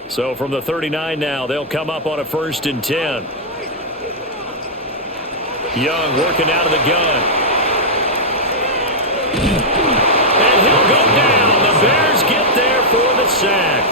So from the 39 now, they'll come up on a 1st and 10. Young working out of the gun. And he'll go down. The Bears get there for the sack.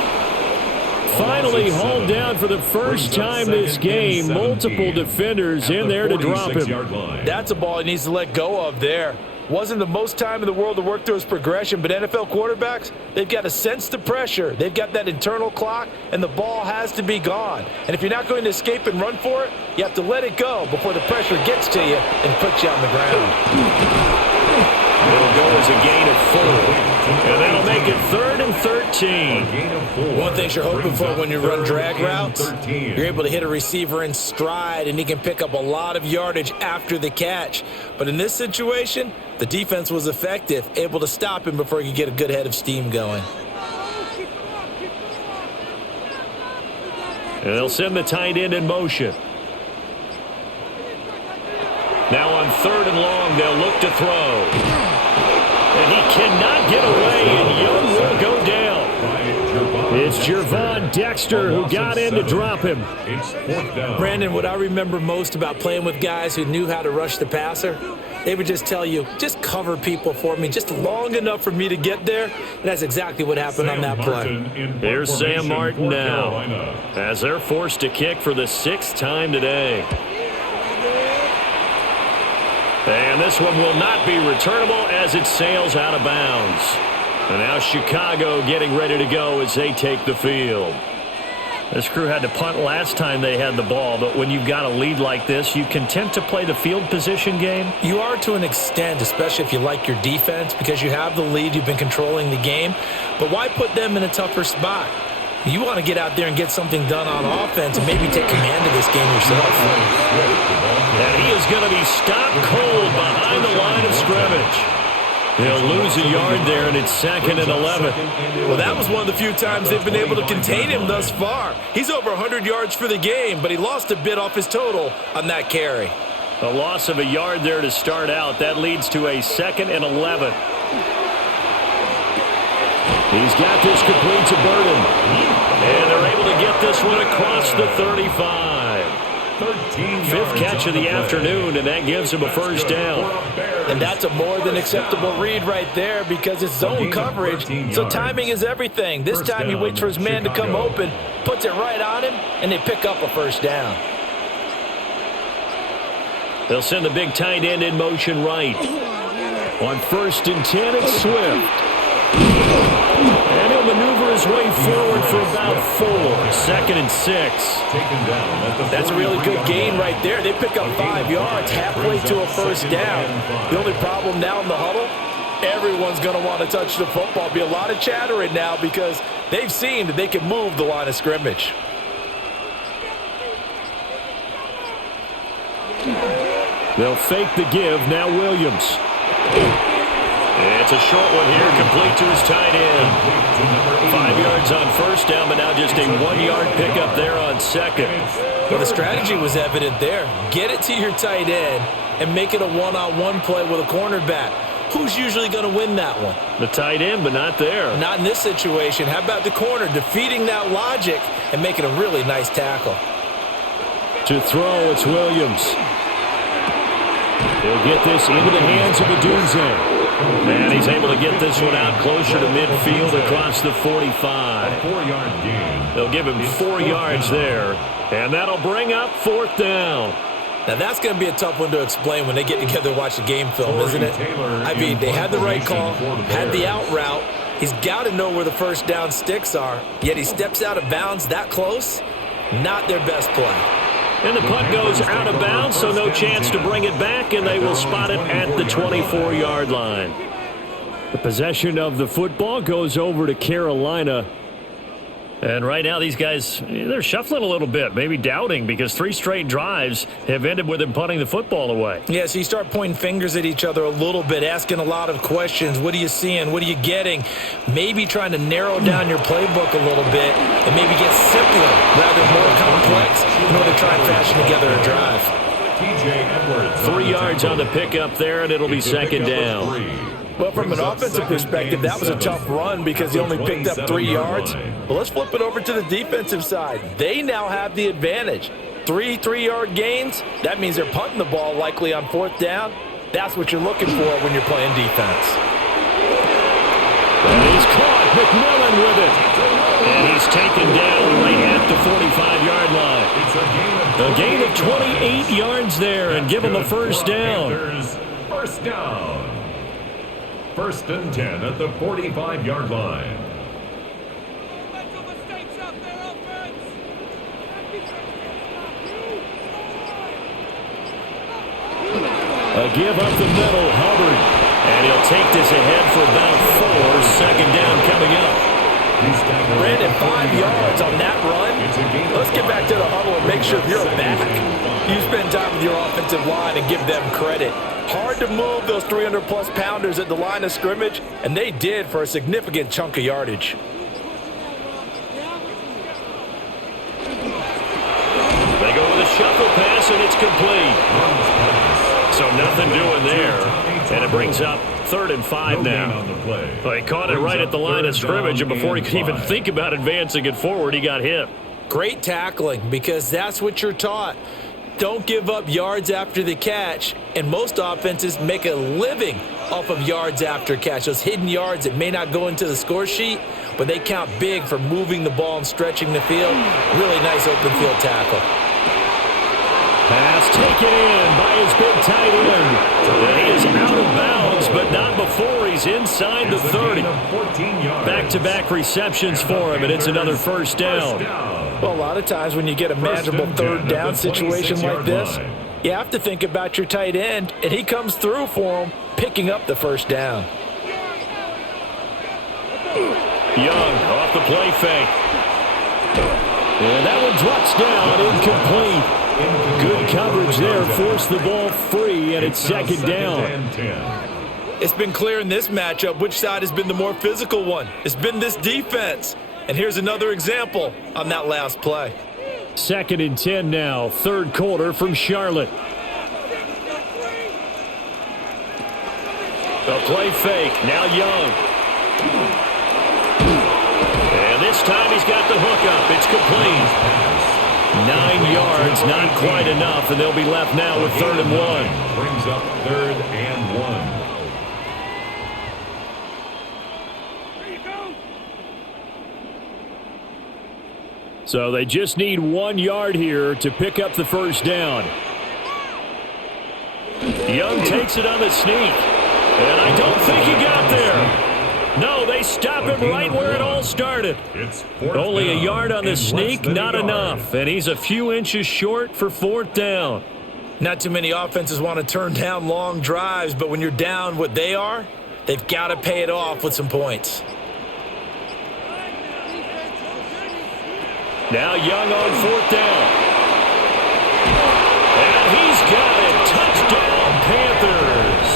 Finally hauled down for the first time this game. Multiple defenders in there to drop him. That's a ball he needs to let go of there. Wasn't the most time in the world to work through his progression, but NFL quarterbacks, they've got to sense the pressure. They've got that internal clock, and the ball has to be gone. And if you're not going to escape and run for it, you have to let it go before the pressure gets to you and puts you on the ground. It'll go as a gain of 4. And that'll make it 3rd and 13. One thing you're hoping for when you run drag routes, you're able to hit a receiver in stride, and he can pick up a lot of yardage after the catch. But in this situation, the defense was effective, able to stop him before he could get a good head of steam going. And they'll send the tight end in motion. Now on 3rd and long, they'll look to throw. And he cannot get away, and Young will go down. It's Gervon Dexter who got in to drop him. Brandon, what I remember most about playing with guys who knew how to rush the passer, they would just tell you, just cover people for me just long enough for me to get there. And that's exactly what happened on that play. Here's Sam Martin now, as they're forced to kick for the 6th time today. And this one will not be returnable as it sails out of bounds. And now Chicago getting ready to go as they take the field. This crew had to punt last time they had the ball, but when you've got a lead like this, you content to play the field position game? You are to an extent, especially if you like your defense, because you have the lead, you've been controlling the game. But why put them in a tougher spot? You want to get out there and get something done on offense and maybe take command of this game yourself. And he is going to be stopped cold behind the line of scrimmage. He'll lose a yard there, and it's 2nd and 11. Well, that was one of the few times they've been able to contain him thus far. He's over 100 yards for the game, but he lost a bit off his total on that carry. A loss of a yard there to start out. That leads to a 2nd and 11. He's got this complete to Burden. And they're able to get this one across the 35. 5th catch of the afternoon, and that gives him a 1st down. And that's a more than acceptable read right there because it's zone coverage, so timing is everything. This time he waits for his man to come open, puts it right on him, and they pick up a 1st down. They'll send the big tight end in motion right. On 1st and 10, it's Swift. And he'll maneuver his way forward for about 4. 2nd and 6. That's a really good gain right there. They pick up 5 yards halfway to a first down. The only problem now in the huddle, everyone's going to want to touch the football. Be a lot of chattering now because they've seen that they can move the line of scrimmage. They'll fake the give. Now Williams. It's a short one here, complete to his tight end. 5 yards on first down, but now just a 1-yard pickup there on 2nd. Well, the strategy was evident there. Get it to your tight end and make it a one-on-one play with a cornerback. Who's usually going to win that one? The tight end, but not there. Not in this situation. How about the corner defeating that logic and making a really nice tackle? To throw, it's Williams. He'll get this into the hands of Adunze. And he's able to get this one out closer to midfield across the 45. 4-yard gain. They'll give him 4 yards there. And that'll bring up 4th down. Now, that's going to be a tough one to explain when they get together and watch the game film, isn't it? I mean, they had the right call, had the out route. He's got to know where the first down sticks are, yet he steps out of bounds that close. Not their best play. And the punt goes out of bounds, so no chance to bring it back, and they will spot it at the 24-yard line. The possession of the football goes over to Carolina. And right now, these guys, they're shuffling a little bit, maybe doubting, because 3 straight drives have ended with them punting the football away. Yeah, so you start pointing fingers at each other a little bit, asking a lot of questions. What are you seeing? What are you getting? Maybe trying to narrow down your playbook a little bit and maybe get simpler rather than more complex in order to try and fashion together a drive. 3 yards on the pickup there, and it'll be 2nd down. Well, from an offensive perspective, that was a tough run because he only picked up 3 yards. Well, let's flip it over to the defensive side. They now have the advantage. 3 3-yard gains, that means they're punting the ball likely on 4th down. That's what you're looking for when you're playing defense. And he's caught. McMillan with it. And he's taken down right at the 45-yard line. A gain of 28 yards there and give him a first down. First down. 1st and 10 at the 45-yard line. A give up the middle, Hubbard. And he'll take this ahead for about 4. 2nd down coming up. Brandon, 5 yards on that run. Let's get back to the huddle and make sure you're a back. You spend time with your offensive line and give them credit. Hard to move those 300-plus pounders at the line of scrimmage, and they did for a significant chunk of yardage. They go with a shuffle pass, and it's complete. So nothing doing there. And it brings up 3rd and 5 now. Well, he caught it right at the line of scrimmage, and before he could even think about advancing it forward, he got hit. Great tackling, because that's what you're taught. Don't give up yards after the catch, and most offenses make a living off of yards after catch. Those hidden yards that may not go into the score sheet, but they count big for moving the ball and stretching the field. Really nice open field tackle. Pass taken in by his big tight end. And he is out of bounds, but not before he's inside the 30. Back-to-back receptions for him, and it's another first down. Well, a lot of times when you get a manageable 3rd down situation like this, you have to think about your tight end, and he comes through for him, picking up the first down. Young off the play fake. And that one drops down, incomplete. Good coverage there, forced the ball free, and it's 2nd down. It's been clear in this matchup which side has been the more physical one. It's been this defense. And here's another example on that last play. 2nd and 10 now, 3rd quarter from Charlotte. A play fake, now Young. And this time he's got the hook up. It's complete. 9 yards, not quite enough, and they'll be left now with 3rd and 1. Brings up 3rd and 1. So they just need 1 yard here to pick up the first down. Young takes it on the sneak. And I don't think he got there. No, they stop him right where it all started. Only a yard on the sneak, not enough. And he's a few inches short for fourth down. Not too many offenses want to turn down long drives, but when you're down what they are, they've got to pay it off with some points. Now Young on fourth down. And he's got it. Touchdown, Panthers.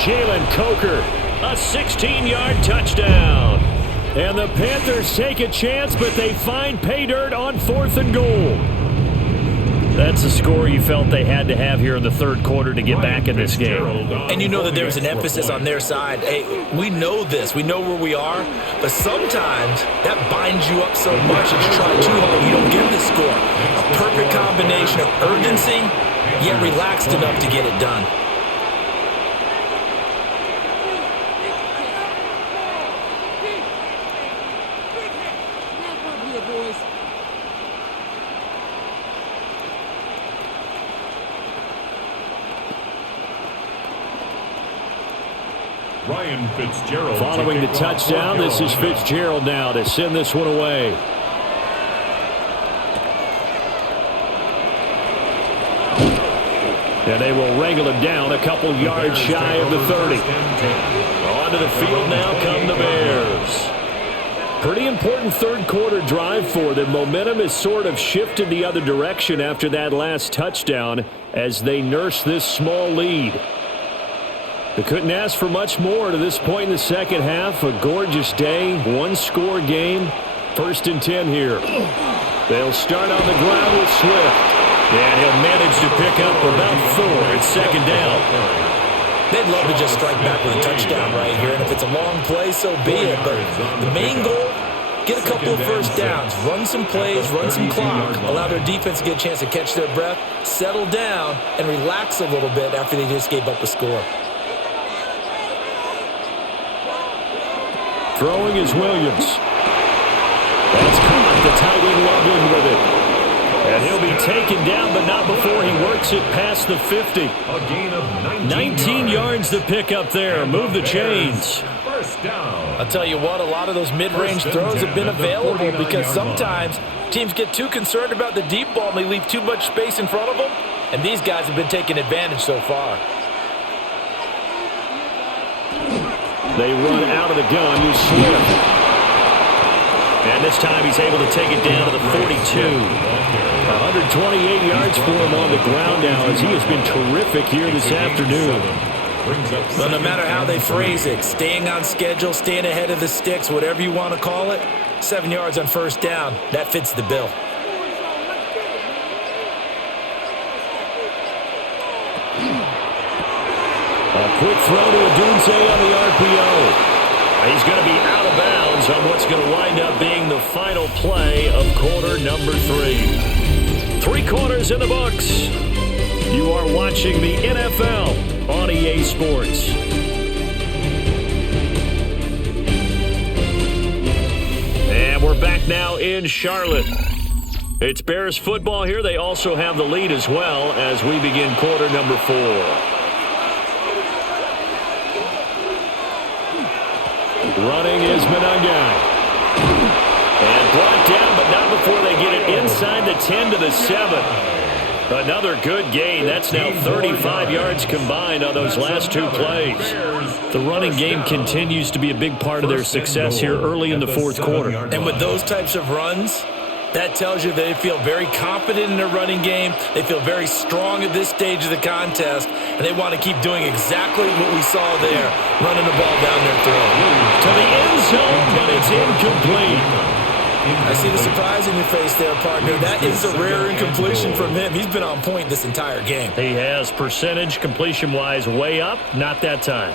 Jalen Coker, a 16-yard touchdown. And the Panthers take a chance, but they find pay dirt on fourth and goal. That's a score you felt they had to have here in the third quarter to get back in this game. And you know that there's an emphasis on their side. Hey, we know this. We know where we are. But sometimes that binds you up so much that you try too hard, you don't get the score. A perfect combination of urgency, yet relaxed enough to get it done. Ryan Fitzgerald. Following the touchdown, this is Fitzgerald now to send this one away. And they will wrangle him down a couple yards shy of the 30. Onto the field now come the Bears. Pretty important third quarter drive for them. Momentum has sort of shifted the other direction after that last touchdown as they nurse this small lead. They couldn't ask for much more to this point in the second half. A gorgeous day, one-score game. 1st and 10 here. They'll start on the ground with Swift. And he'll manage to pick up about 4 at second down. They'd love to just strike back with a touchdown right here. And if it's a long play, so be it. But the main goal, get a couple of first downs. Run some plays, run some clock. Allow their defense to get a chance to catch their breath, settle down, and relax a little bit after they just gave up a score. Throwing is Williams. That's caught. The tight end Loveland with it. And he'll be taken down, but not before he works it past the 50. A gain of 19 yards to pick up there. Move the chains. First down. I'll tell you what, a lot of those mid-range throws have been available because sometimes teams get too concerned about the deep ball and they leave too much space in front of them. And these guys have been taking advantage so far. They run out of the gun to Swift. And this time he's able to take it down to the 42. 128 yards for him on the ground now as he has been terrific here this afternoon. Well, no matter how they phrase it, staying on schedule, staying ahead of the sticks, whatever you want to call it, 7 yards on first down, that fits the bill. A quick throw to Odunze on the RPO. He's going to be out of bounds on what's going to wind up being the final play of quarter number 3. 3 quarters in the books. You are watching the NFL on EA Sports. And we're back now in Charlotte. It's Bears football here. They also have the lead as well as we begin quarter number 4. Running is Monangai. And brought down, but not before they get it inside the 10 to the 7. Another good gain. That's now 35 yards combined on those last 2 plays. The running game continues to be a big part of their success here early in the fourth quarter. And with those types of runs, that tells you they feel very confident in their running game. They feel very strong at this stage of the contest, and they want to keep doing exactly what we saw there, running the ball down their throat. To the end zone, but it's incomplete. I see the surprise in your face there, partner. That is a rare incompletion from him. He's been on point this entire game. He has percentage completion-wise way up, not that time.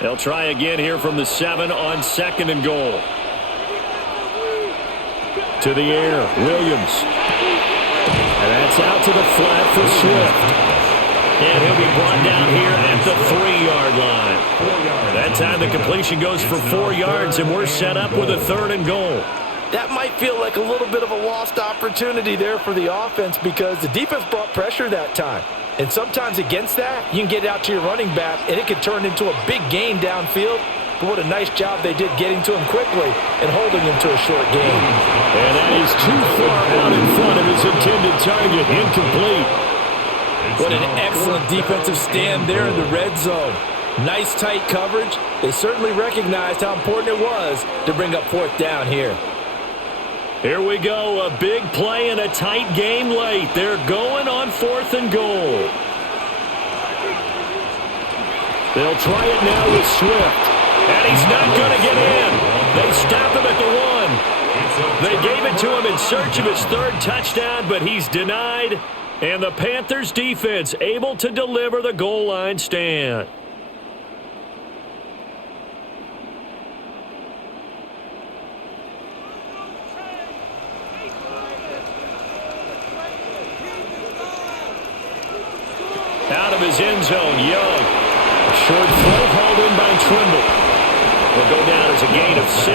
They'll try again here from the 7 on 2nd and goal. To the air, Williams. And that's out to the flat for Swift. And he'll be brought down here at the 3-yard line. That time the completion goes for 4 yards, and we're set up with a 3rd and goal. that might feel like a little bit of a lost opportunity there for the offense because the defense brought pressure that time. And sometimes against that, you can get out to your running back, and it can turn into a big gain downfield. But what a nice job they did getting to him quickly and holding him to a short gain. And that is too far out in front of his intended target. Incomplete. What an excellent defensive stand there in the red zone. Nice tight coverage. They certainly recognized how important it was to bring up fourth down here. Here we go, a big play and a tight game late. They're going on 4th and goal. They'll try it now with Swift. And he's not going to get in. They stop him at the 1. They gave it to him in search of his 3rd touchdown, but he's denied. And the Panthers defense able to deliver the goal line stand. Out of his end zone, Young. A short throw hauled in by Trimble. Will go down as a gain of 6.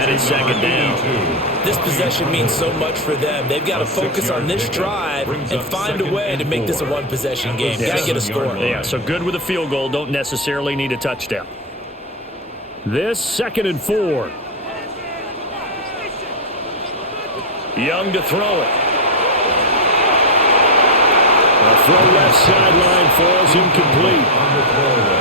And it's 2nd down. This possession means so much for them. They've got to focus on this drive and find a way to make this a one-possession game. Got to get a score. Yeah, so good with a field goal. Don't necessarily need a touchdown. This 2nd and 4. Young to throw it. A throw left sideline falls incomplete.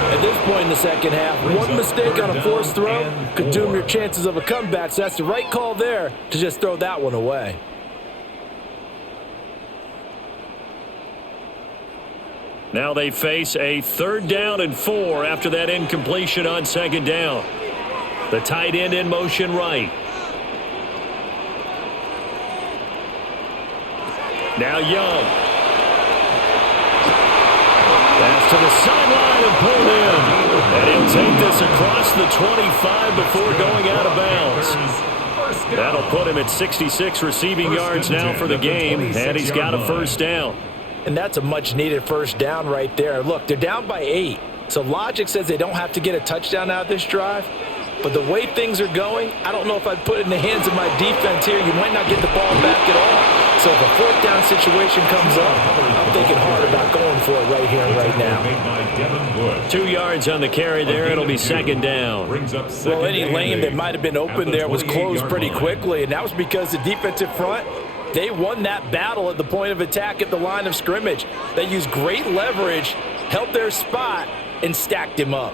At this point in the second half, one mistake on a forced throw could doom your chances of a comeback, so that's the right call there to just throw that one away. Now they face a 3rd down and 4 after that incompletion on 2nd down. The tight end in motion right. Now Young. Pass to the sideline and pulled in. And he'll take this across the 25 before going out of bounds. That'll put him at 66 receiving yards now for the game, and he's got a 1st down. And that's a much-needed 1st down right there. Look, they're down by 8, so logic says they don't have to get a touchdown out of this drive. But the way things are going, I don't know if I'd put it in the hands of my defense here. You might not get the ball back at all. So if a 4th down situation comes up, I'm thinking hard about going for it right here and right now. 2 yards on the carry there. It'll be 2nd down. Well, any lane that might have been open there was closed pretty quickly, and that was because the defensive front, they won that battle at the point of attack at the line of scrimmage. They used great leverage, held their spot, and stacked him up.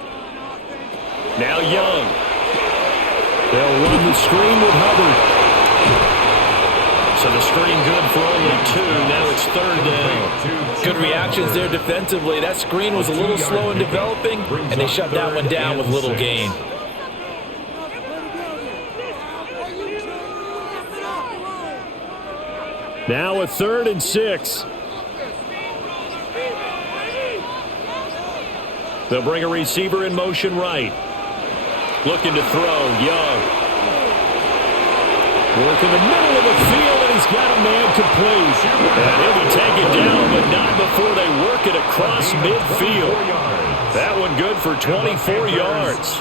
Now Young. They'll run the screen with Hubbard. So the screen good for only 2. Now it's 3rd down. Good reactions there defensively. That screen was a little slow in developing, and they shut that one down with little gain. Now a 3rd and 6. They'll bring a receiver in motion right. Looking to throw, Young. Work in the middle of the field, and he's got a man complete. And he'll be taken down, but not before they work it across midfield. That one good for 24 yards.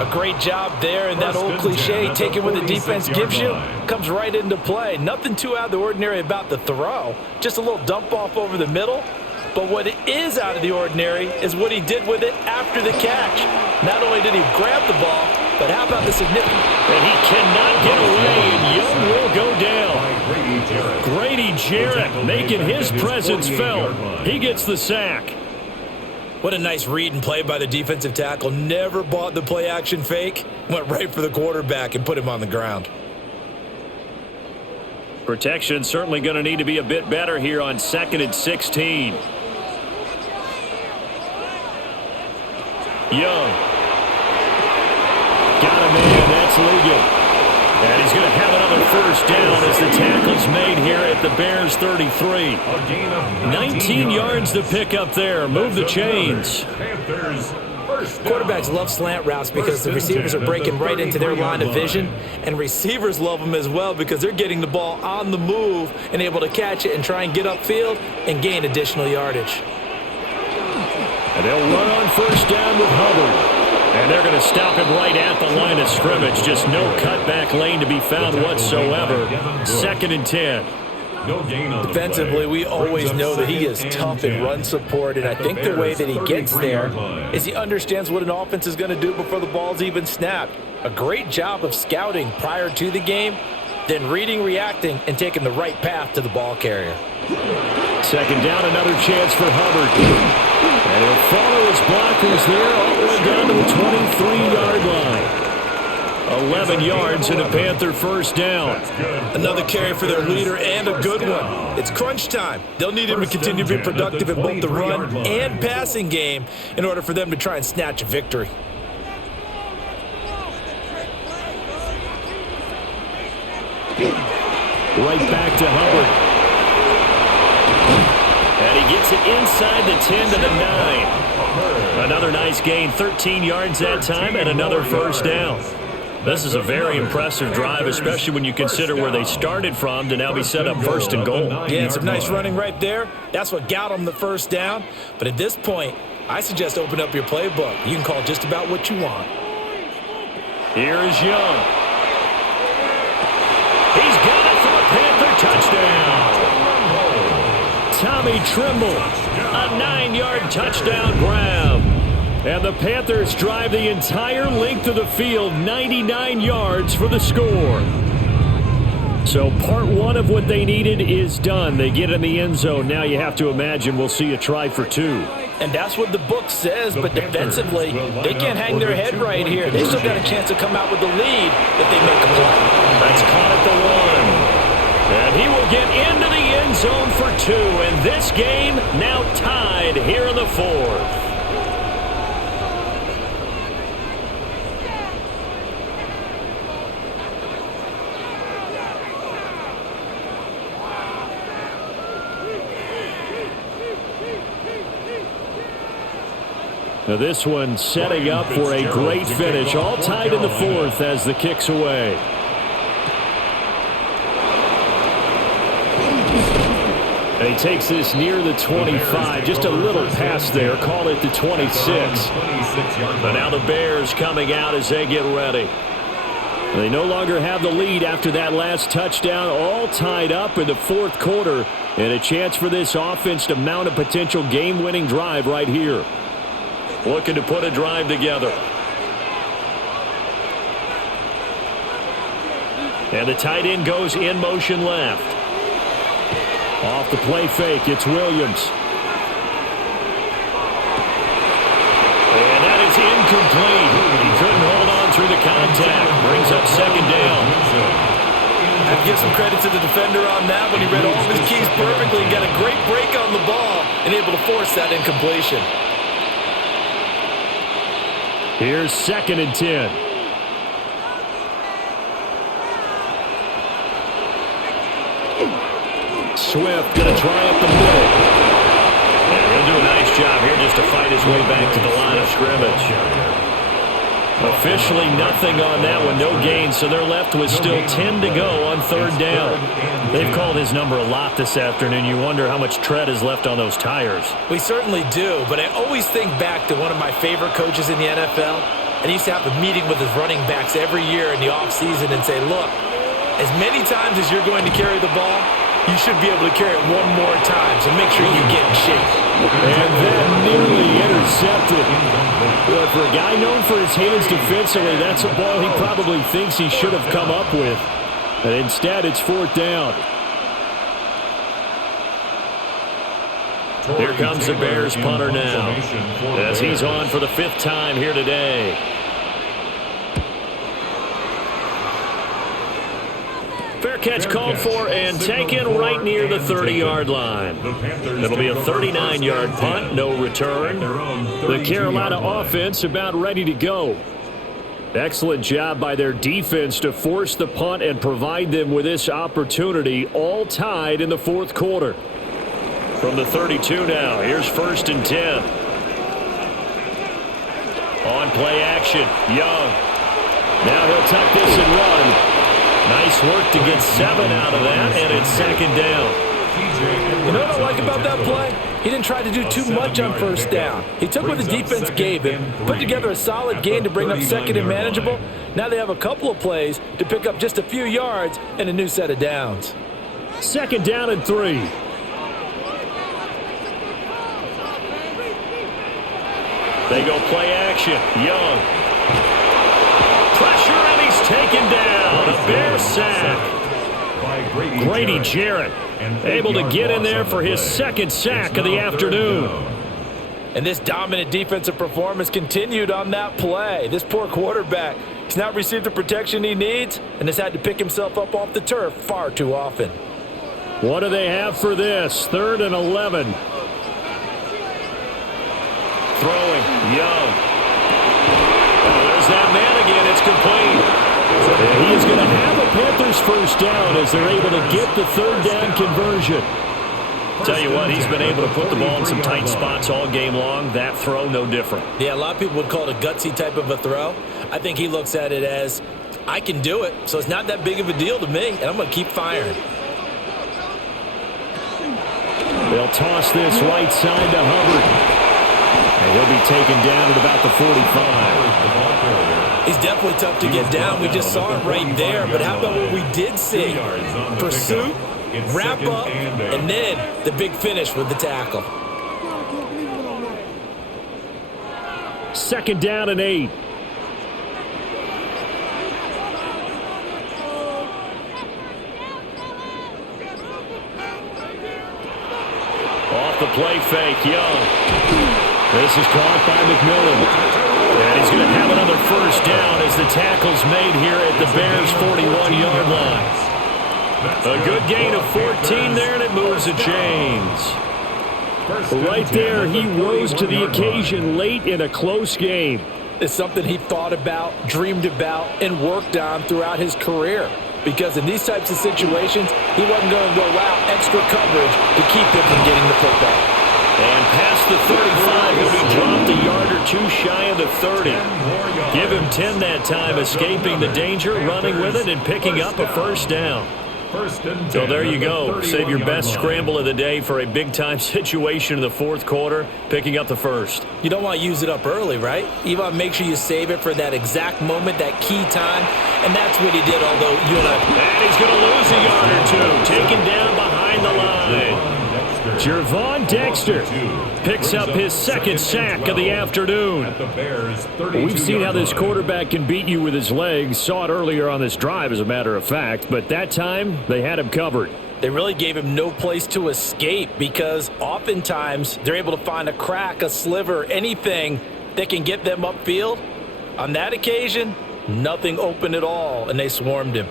A great job there, and that old cliche, taking what the defense gives you, comes right into play. Nothing too out of the ordinary about the throw. Just a little dump off over the middle. But what is out of the ordinary is what he did with it after the catch. Not only did he grab the ball, but how about the significant... And he cannot get away, and Young will go down. Grady Jarrett making his presence felt. He gets the sack. What a nice read and play by the defensive tackle. Never bought the play-action fake. Went right for the quarterback and put him on the ground. Protection certainly going to need to be a bit better here on 2nd and 16. Young. Got him in. That's legal. And he's going to have another 1st down as the tackle's made here at the Bears 33. 19 yards to pick up there. Move the chains. Quarterbacks love slant routes because the receivers are breaking right into their line of vision, and receivers love them as well because they're getting the ball on the move and able to catch it and try and get upfield and gain additional yardage. And they'll run on 1st down with Hubbard. And they're going to stop him right at the line of scrimmage. Just no cutback lane to be found whatsoever. 2nd and 10. Defensively, we always know that he is tough in run support, and I think the way that he gets there is he understands what an offense is going to do before the ball's even snapped. A great job of scouting prior to the game, then reading, reacting, and taking the right path to the ball carrier. 2nd down, another chance for Hubbard. And he'll follow his blockers there all the way down to the 23-yard line. 11 yards and a Panther 1st down. Another carry for their leader and a good one. It's crunch time. They'll need him to continue to be productive in both the run and passing game in order for them to try and snatch a victory. Right back to Hubbard. And he gets it inside the 10 to the 9. Another nice gain, 13 yards that time, and another 1st down. This is a very impressive drive, especially when you consider where they started from to now be set up 1st and goal. Yeah, some nice running right there. That's what got them the 1st down. But at this point, I suggest open up your playbook. You can call just about what you want. Here is Young. He's got it for a Panther touchdown. Tommy Trimble, a 9-yard touchdown grab. And the Panthers drive the entire length of the field, 99 yards for the score. So part 1 of what they needed is done. They get in the end zone. Now you have to imagine we'll see a try for 2. And that's what the book says, but defensively, they can't hang their head right here. They still got a chance to come out with the lead if they make a play. That's caught at the 1. And he will get into the end zone for 2. And this game now tied here in the 4th. Now this one setting up for a great finish. All tied in the 4th as the kick's away. And he takes this near the 25. Just a little pass there. Call it the 26. But now the Bears coming out as they get ready. They no longer have the lead after that last touchdown. All tied up in the 4th quarter. And a chance for this offense to mount a potential game-winning drive right here. Looking to put a drive together. And the tight end goes in motion left. Off the play fake, it's Williams. And that is incomplete. He couldn't hold on through the contact. Brings up 2nd down. I have to give some credit to the defender on that when he read all of his keys perfectly and got a great break on the ball and able to force that incompletion. Here's 2nd and 10. Swift going to try up the middle. And he'll do a nice job here just to fight his way back to the line of scrimmage. Officially nothing on that one, no gain, so they're left with still 10 to go on 3rd down. They've called his number a lot this afternoon. You wonder how much tread is left on those tires. We certainly do, but I always think back to one of my favorite coaches in the NFL, and he used to have a meeting with his running backs every year in the offseason and say, look, as many times as you're going to carry the ball, you should be able to carry it one more time, so make sure you get in shape. And then nearly intercepted. Well, for a guy known for his hands defensively, that's a ball he probably thinks he should have come up with. But instead, it's 4th down. Here comes the Bears punter now, as he's on for the 5th time here today. Fair catch called for and taken right near the 30-yard line. It'll be a 39-yard punt, no return. The Carolina offense about ready to go. Excellent job by their defense to force the punt and provide them with this opportunity, all tied in the 4th quarter. From the 32 now, here's 1st and 10. On play action, Young. Now he'll tuck this and run. Nice work to get 7 out of that, and it's 2nd down. You know what I like about that play? He didn't try to do too much on first down. He took what the defense gave him, put together a solid gain to bring up second and manageable. Now they have a couple of plays to pick up just a few yards and a new set of downs. 2nd down and 3. They go play action. Young. Pressure, and he's taken down. A Bear sack. Grady Jarrett able to get in there for his 2nd sack of the afternoon. And this dominant defensive performance continued on that play. This poor quarterback, he's not received the protection he needs and has had to pick himself up off the turf far too often. What do they have for this? 3rd and 11. Throwing. Young. Oh, there's that man again. It's complete. And he is going to have a Panthers first down as they're able to get the 3rd down conversion. Tell you what, he's been able to put the ball in some tight spots all game long. That throw, no different. Yeah, a lot of people would call it a gutsy type of a throw. I think he looks at it as, I can do it, so it's not that big of a deal to me, and I'm going to keep firing. They'll toss this right side to Hubbard. And he'll be taken down at about the 45. He's definitely tough to get down. We just saw it right there. But how about what we did see? Pursuit, wrap up, and then the big finish with the tackle. 2nd down and 8. Off the play fake, Young. This is caught by McMillan. And he's going to have another first down as the tackle's made here at the Bears' 41-yard line. A good gain of 14 there, and it moves the chains. Right there, he rose to the occasion late in a close game. It's something he thought about, dreamed about, and worked on throughout his career. Because in these types of situations, he wasn't going to go out extra coverage to keep him from getting the football. And past the 35, he'll be dropped a yard or two shy of the 30. Give him 10 that time, escaping the danger, running with it, and picking up a first down. So there you go. Save your best scramble of the day for a big-time situation in the 4th quarter, picking up the first. You don't want to use it up early, right? You want to make sure you save it for that exact moment, that key time, and that's what he did, although you and I... And he's going to lose a yard or two, taken down behind the line. Gervon Dexter picks up his 2nd sack of the afternoon. We've seen how this quarterback can beat you with his legs. Saw it earlier on this drive, as a matter of fact. But that time, they had him covered. They really gave him no place to escape because oftentimes they're able to find a crack, a sliver, anything that can get them upfield. On that occasion, nothing open at all, and they swarmed him.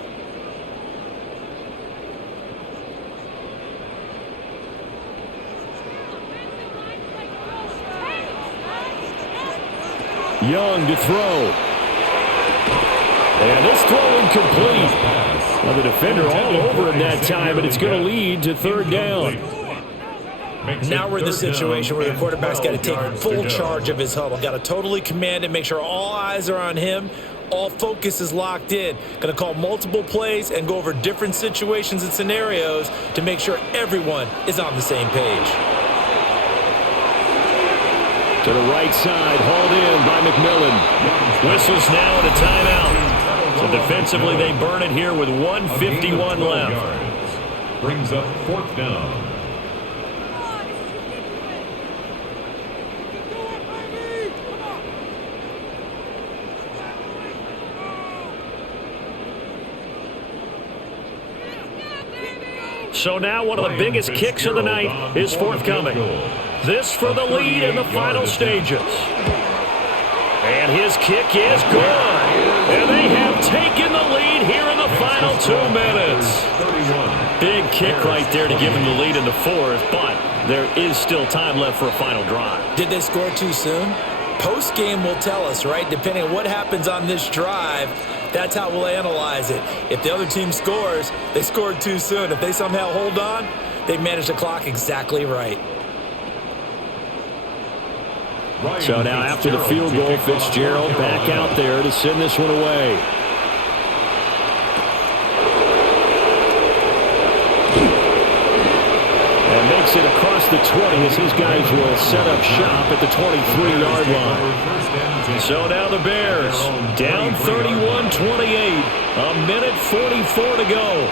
Young to throw. And this throw incomplete. Well, the defender all over him that time, and it's going to lead to 3rd down. Now we're in the situation where the quarterback's got to take full charge of his huddle. Got to totally command it, make sure all eyes are on him. All focus is locked in. Going to call multiple plays and go over different situations and scenarios to make sure everyone is on the same page. To the right side, hauled in by McMillan. Whistles now at a timeout. So defensively, they burn it here with 1:51 left. Brings up 4th down. So now one of the biggest kicks of the night is forthcoming. This for the lead in the final stages. And his kick is good. And they have taken the lead here in the final 2 minutes. Big kick right there to give him the lead in the 4th, but there is still time left for a final drive. Did they score too soon? Post-game will tell us, right? Depending on what happens on this drive, that's how we'll analyze it. If the other team scores, they scored too soon. If they somehow hold on, they managed the clock exactly right. So now after the field goal, Fitzgerald back out there to send this one away. takes it across the 20 as his guys will set up shop at the 23-yard line. So now the Bears down 31-28. A minute 44 to go.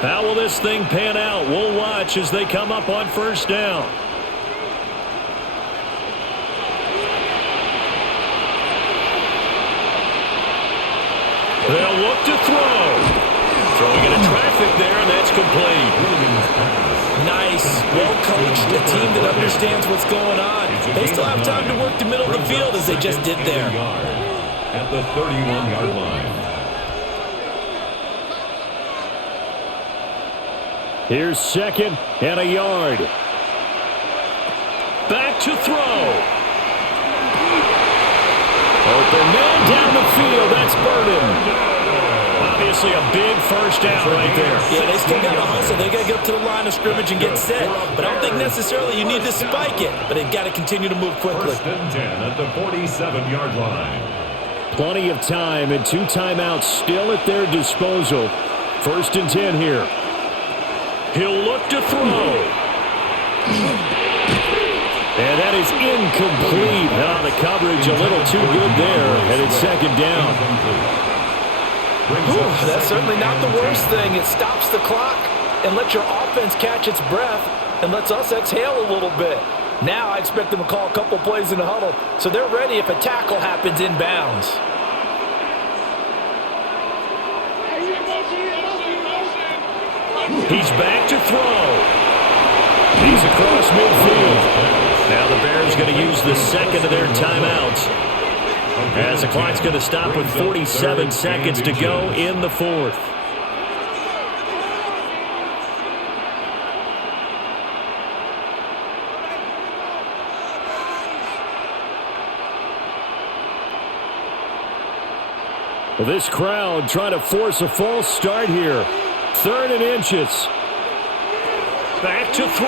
How will this thing pan out? We'll watch as they come up on first down. They'll look to throw. Throwing into traffic there, and that's complete. Nice. Well coached. A team that understands what's going on. They still have time to work the middle of the field as they just did there. At the 31-yard line. Here's second and a yard. Back to throw. Open man down the field. That's Burden. Obviously a big first down right there. Yeah, they still got to hustle. They got to get up to the line of scrimmage and get set. But I don't think necessarily you need to spike it. But they've got to continue to move quickly. First and 10 at the 47-yard line. Plenty of time and 2 timeouts still at their disposal. First and 10 here. He'll look to throw. And that is incomplete. The coverage a little too good there. And it's second down. That's certainly not the worst thing. It stops the clock and lets your offense catch its breath and lets us exhale a little bit. Now I expect them to call a couple plays in the huddle so they're ready if a tackle happens inbounds. He's back to throw. He's across midfield. Now the Bears going to use the second of their timeouts. As the clock's going to stop with 47 seconds to go in the fourth. Well, this crowd trying to force a false start here. 3rd and inches. Back to throw.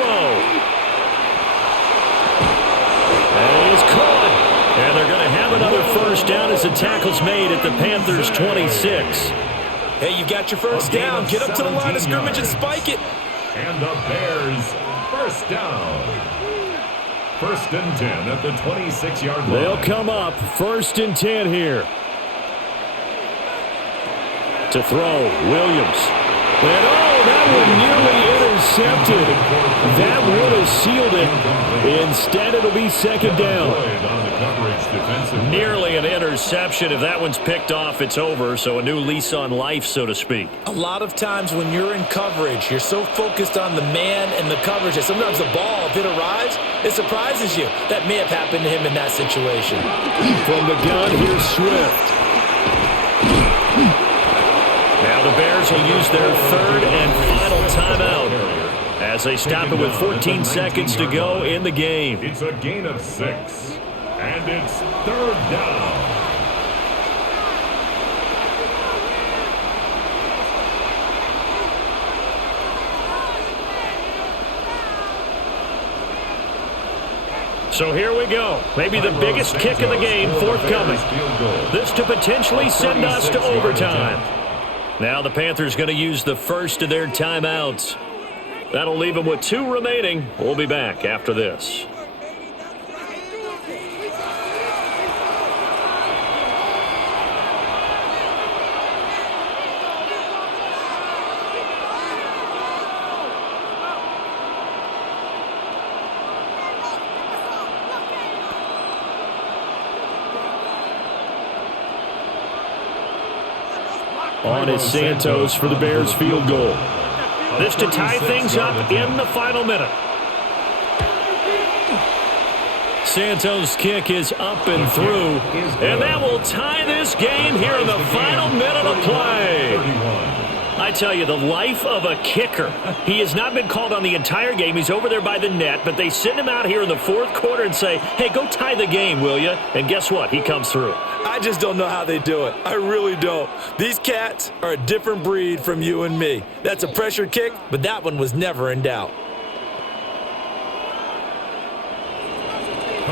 And he's caught. And they're going to have another first down as the tackle's made at the Panthers' 26. Hey, you got your first down. Get up to the line of scrimmage and spike it. And the Bears, first down. First and 10 at the 26-yard line. They'll come up first and 10 here. To throw, Williams. And that one nearly intercepted. That would have sealed it. Instead, it'll be second down. Nearly an interception. If that one's picked off, it's over. So a new lease on life, so to speak. A lot of times when you're in coverage, you're so focused on the man and the coverage that sometimes the ball, if it arrives, it surprises you. That may have happened to him in that situation. From the gun, here's Swift. Now the Bears will use their 3rd and final timeout as they stop it with 14 seconds to go in the game. It's a gain of 6, and it's 3rd down. So here we go. Maybe the biggest kick of the game forthcoming. This to potentially send us to overtime. Now the Panthers going to use the first of their timeouts. That'll leave them with 2 remaining. We'll be back after this. On is Santos for the Bears field goal. This to tie things up in the final minute. Santos' kick is up and through, and that will tie this game here in the final minute of play. I tell you, the life of a kicker. He has not been called on the entire game. He's over there by the net, but they send him out here in the 4th quarter and say, hey, go tie the game, will you? And guess what? He comes through. I just don't know how they do it. I really don't. These cats are a different breed from you and me. That's a pressure kick, but that one was never in doubt.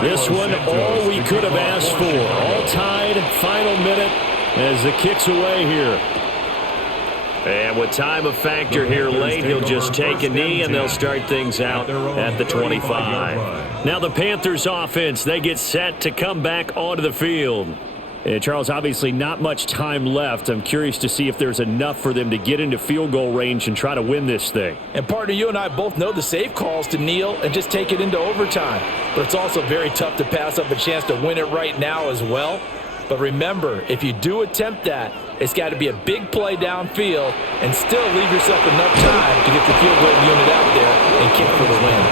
This one, all we could have asked for. All tied, final minute, as the kick's away here. And with time a factor here late, he'll just take a knee and they'll start things out at the 25. Now the Panthers offense, they get set to come back onto the field. And Charles, obviously not much time left. I'm curious to see if there's enough for them to get into field goal range and try to win this thing. And partner, you and I both know the safe calls to kneel and just take it into overtime. But it's also very tough to pass up a chance to win it right now as well. But remember, if you do attempt that, it's got to be a big play downfield and still leave yourself enough time to get the field goal unit out there and kick for the win.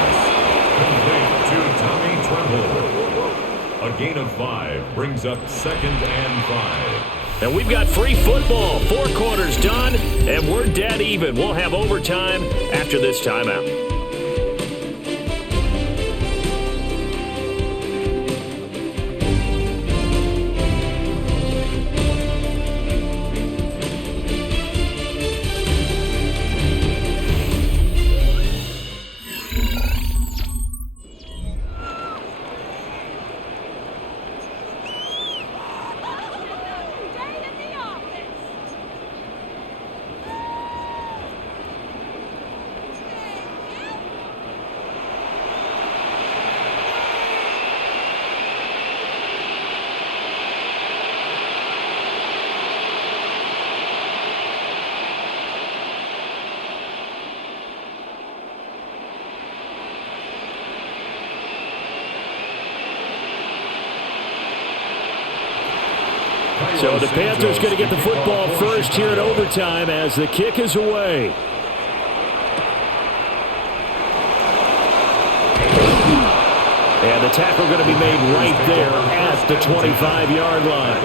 Complete to Tommy Tremble. A gain of 5 brings up 2nd and 5. And we've got free football. 4 quarters done, and we're dead even. We'll have overtime after this timeout. So the Panthers going to get the football first here at overtime as the kick is away. And the tackle going to be made right there at the 25-yard line.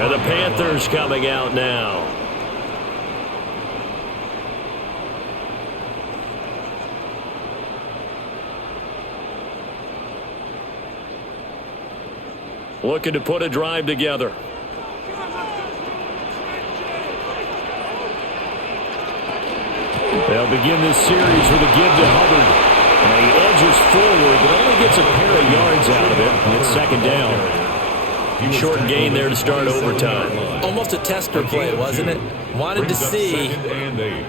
And the Panthers coming out now. Looking to put a drive together. They'll begin this series with a give to Hubbard. And he edges forward, but only gets a pair of yards out of it. It's 2nd down. Short gain there to start overtime. Almost a tester play, wasn't it? Wanted to see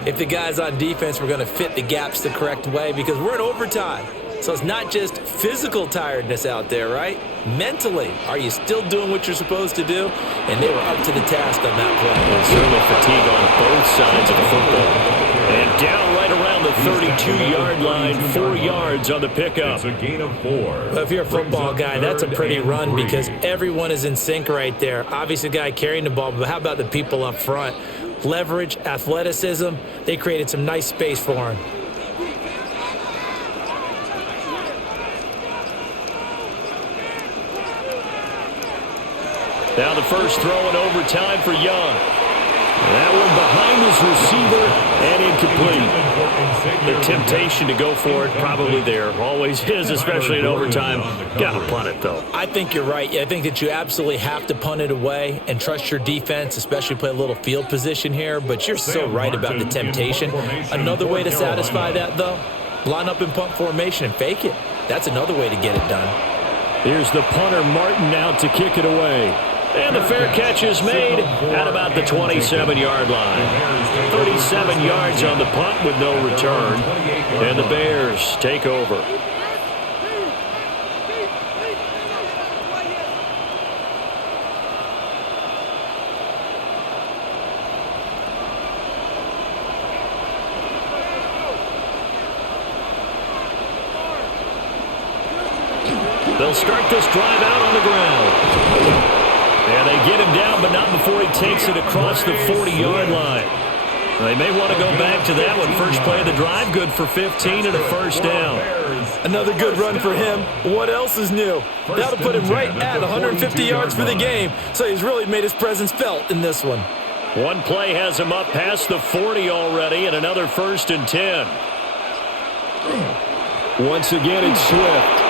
if the guys on defense were going to fit the gaps the correct way because we're in overtime. So it's not just physical tiredness out there, right? Mentally, are you still doing what you're supposed to do? And they were up to the task on that play. And certainly fatigue on both sides of the football. And down right around the 32-yard line, 4 yards on the pickup. It's a gain of 4. Well, if you're a football guy, that's a pretty run because everyone is in sync right there. Obviously, the guy carrying the ball, but how about the people up front? Leverage, athleticism, they created some nice space for him. Now the first throw in overtime for Young. That one behind his receiver and incomplete. The temptation to go for it probably there. Always is, especially in overtime. Got to punt it, though. I think you're right. I think that you absolutely have to punt it away and trust your defense, especially play a little field position here. But you're so right about the temptation. Another way to satisfy that, though, line up in punt formation and fake it. That's another way to get it done. Here's the punter, Martin, out to kick it away. And the fair catch is made at about the 27-yard line. 37 yards on the punt with no return. And the Bears take over. They'll start this drive out on the ground. And they get him down, but not before he takes it across the 40-yard line. They may want to go back to that one. First play of the drive, good for 15 and a first down. Another good run for him. What else is new? That'll put him right at 150 yards for the game. So he's really made his presence felt in this one. One play has him up past the 40 already, and another 1st and 10. Once again, it's Swift.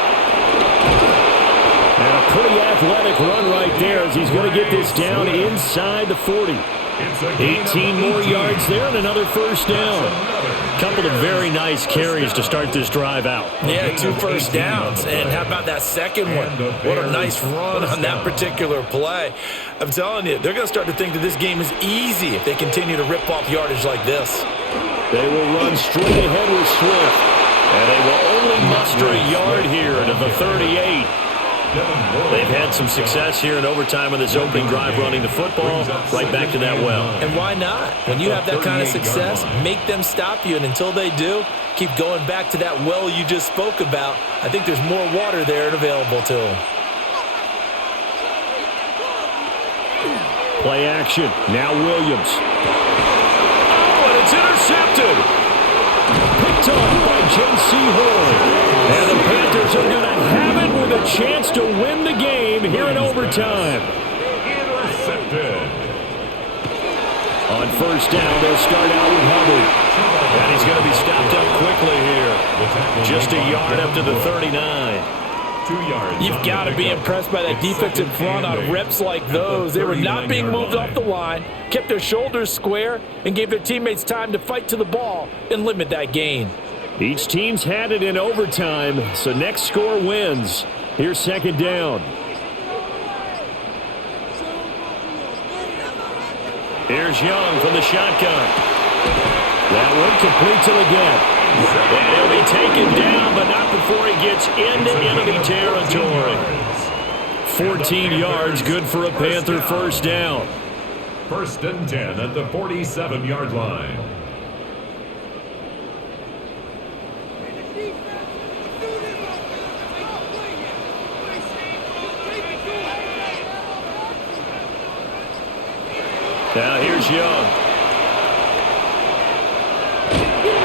And a pretty athletic run right there as he's going to get this down inside the 40. 18 more yards there and another first down. couple of very nice carries to start this drive out. Yeah, 2 first downs. And how about that second one? What a nice run on that particular play. I'm telling you, they're going to start to think that this game is easy if they continue to rip off yardage like this. They will run straight ahead with Swift. And they will only muster a yard here to the 38. They've had some success here in overtime on this opening drive running the football right back to that well. And why not? When you have that kind of success, make them stop you. And until they do, keep going back to that well you just spoke about. I think there's more water there and available to them. Play action. Now Williams. Oh, and it's intercepted. Picked off by J.C. Horn. And the Panthers are going to have it with a chance to win the game here in overtime. Intercepted. On first down, they'll start out with Hubbard. And he's going to be stopped up quickly here. Just a yard up to the 39. 2 yards. You've got to be impressed by that defensive front on reps like those. They were not being moved off the line, kept their shoulders square, and gave their teammates time to fight to the ball and limit that gain. Each team's had it in overtime, so next score wins. Here's second down. Here's Young from the shotgun. That one complete to the gap. And he'll be taken down, but not before he gets into enemy territory. 14 yards, good for a Panther first down. 1st and 10 at the 47-yard line. Now here's Young.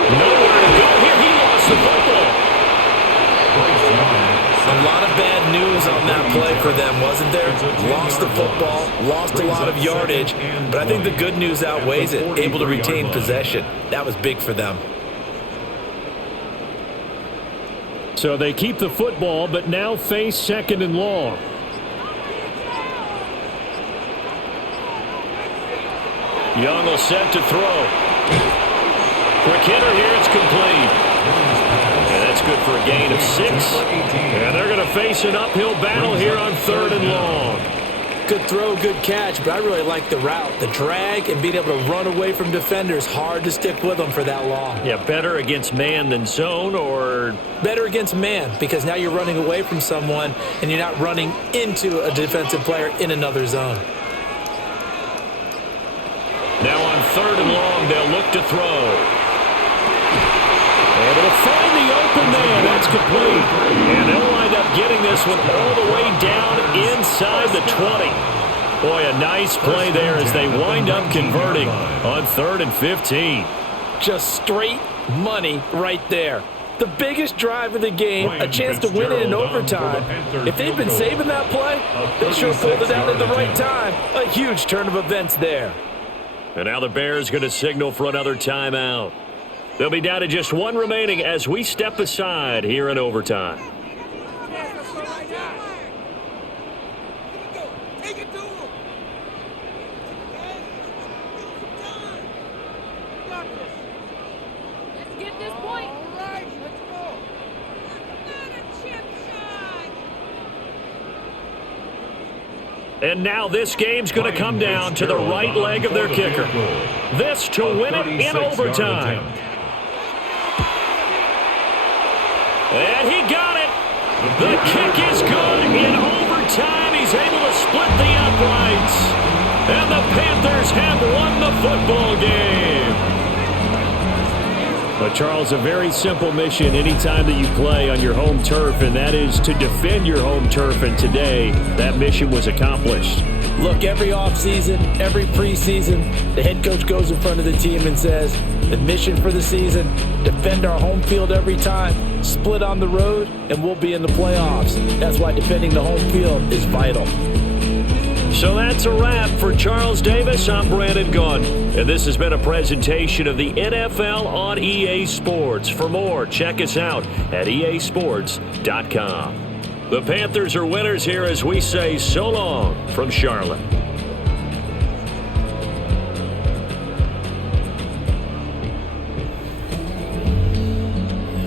Nowhere to go here. He lost the football. A lot of bad news on that play for them, wasn't there? Lost the football, lost a lot of yardage, but I think the good news outweighs it. Able to retain possession. That was big for them. So they keep the football, but now face 2nd and long. Young will set to throw. Quick hitter here, it's complete. And that's good for a gain of 6. And they're going to face an uphill battle here on 3rd and long. Good throw, good catch, but I really like the route. The drag and being able to run away from defenders, hard to stick with them for that long. Yeah, better against man than zone, or? Better against man, because now you're running away from someone and you're not running into a defensive player in another zone. Now on 3rd and long, they'll look to throw. Able to find the open man. That's complete. And they'll wind up getting this one all the way down inside the 20. Boy, a nice play there as they wind up converting on 3rd and 15. Just straight money right there. The biggest drive of the game, a chance to win it in overtime. If they'd been saving that play, they sure pulled it out at the right time. A huge turn of events there. And now the Bears going to signal for another timeout. They'll be down to just 1 remaining as we step aside here in overtime. And now this game's going to come down to the right leg of their kicker. This to win it in overtime. And he got it. The kick is good in overtime. He's able to split the uprights. And the Panthers have won the football game. But, Charles, a very simple mission anytime that you play on your home turf, and that is to defend your home turf. And today, that mission was accomplished. Look, every offseason, every preseason, the head coach goes in front of the team and says, the mission for the season, defend our home field every time, split on the road, and we'll be in the playoffs. That's why defending the home field is vital. So that's a wrap for Charles Davis. I'm Brandon Gunn, and this has been a presentation of the NFL on EA Sports. For more, check us out at easports.com. The Panthers are winners here as we say so long from Charlotte.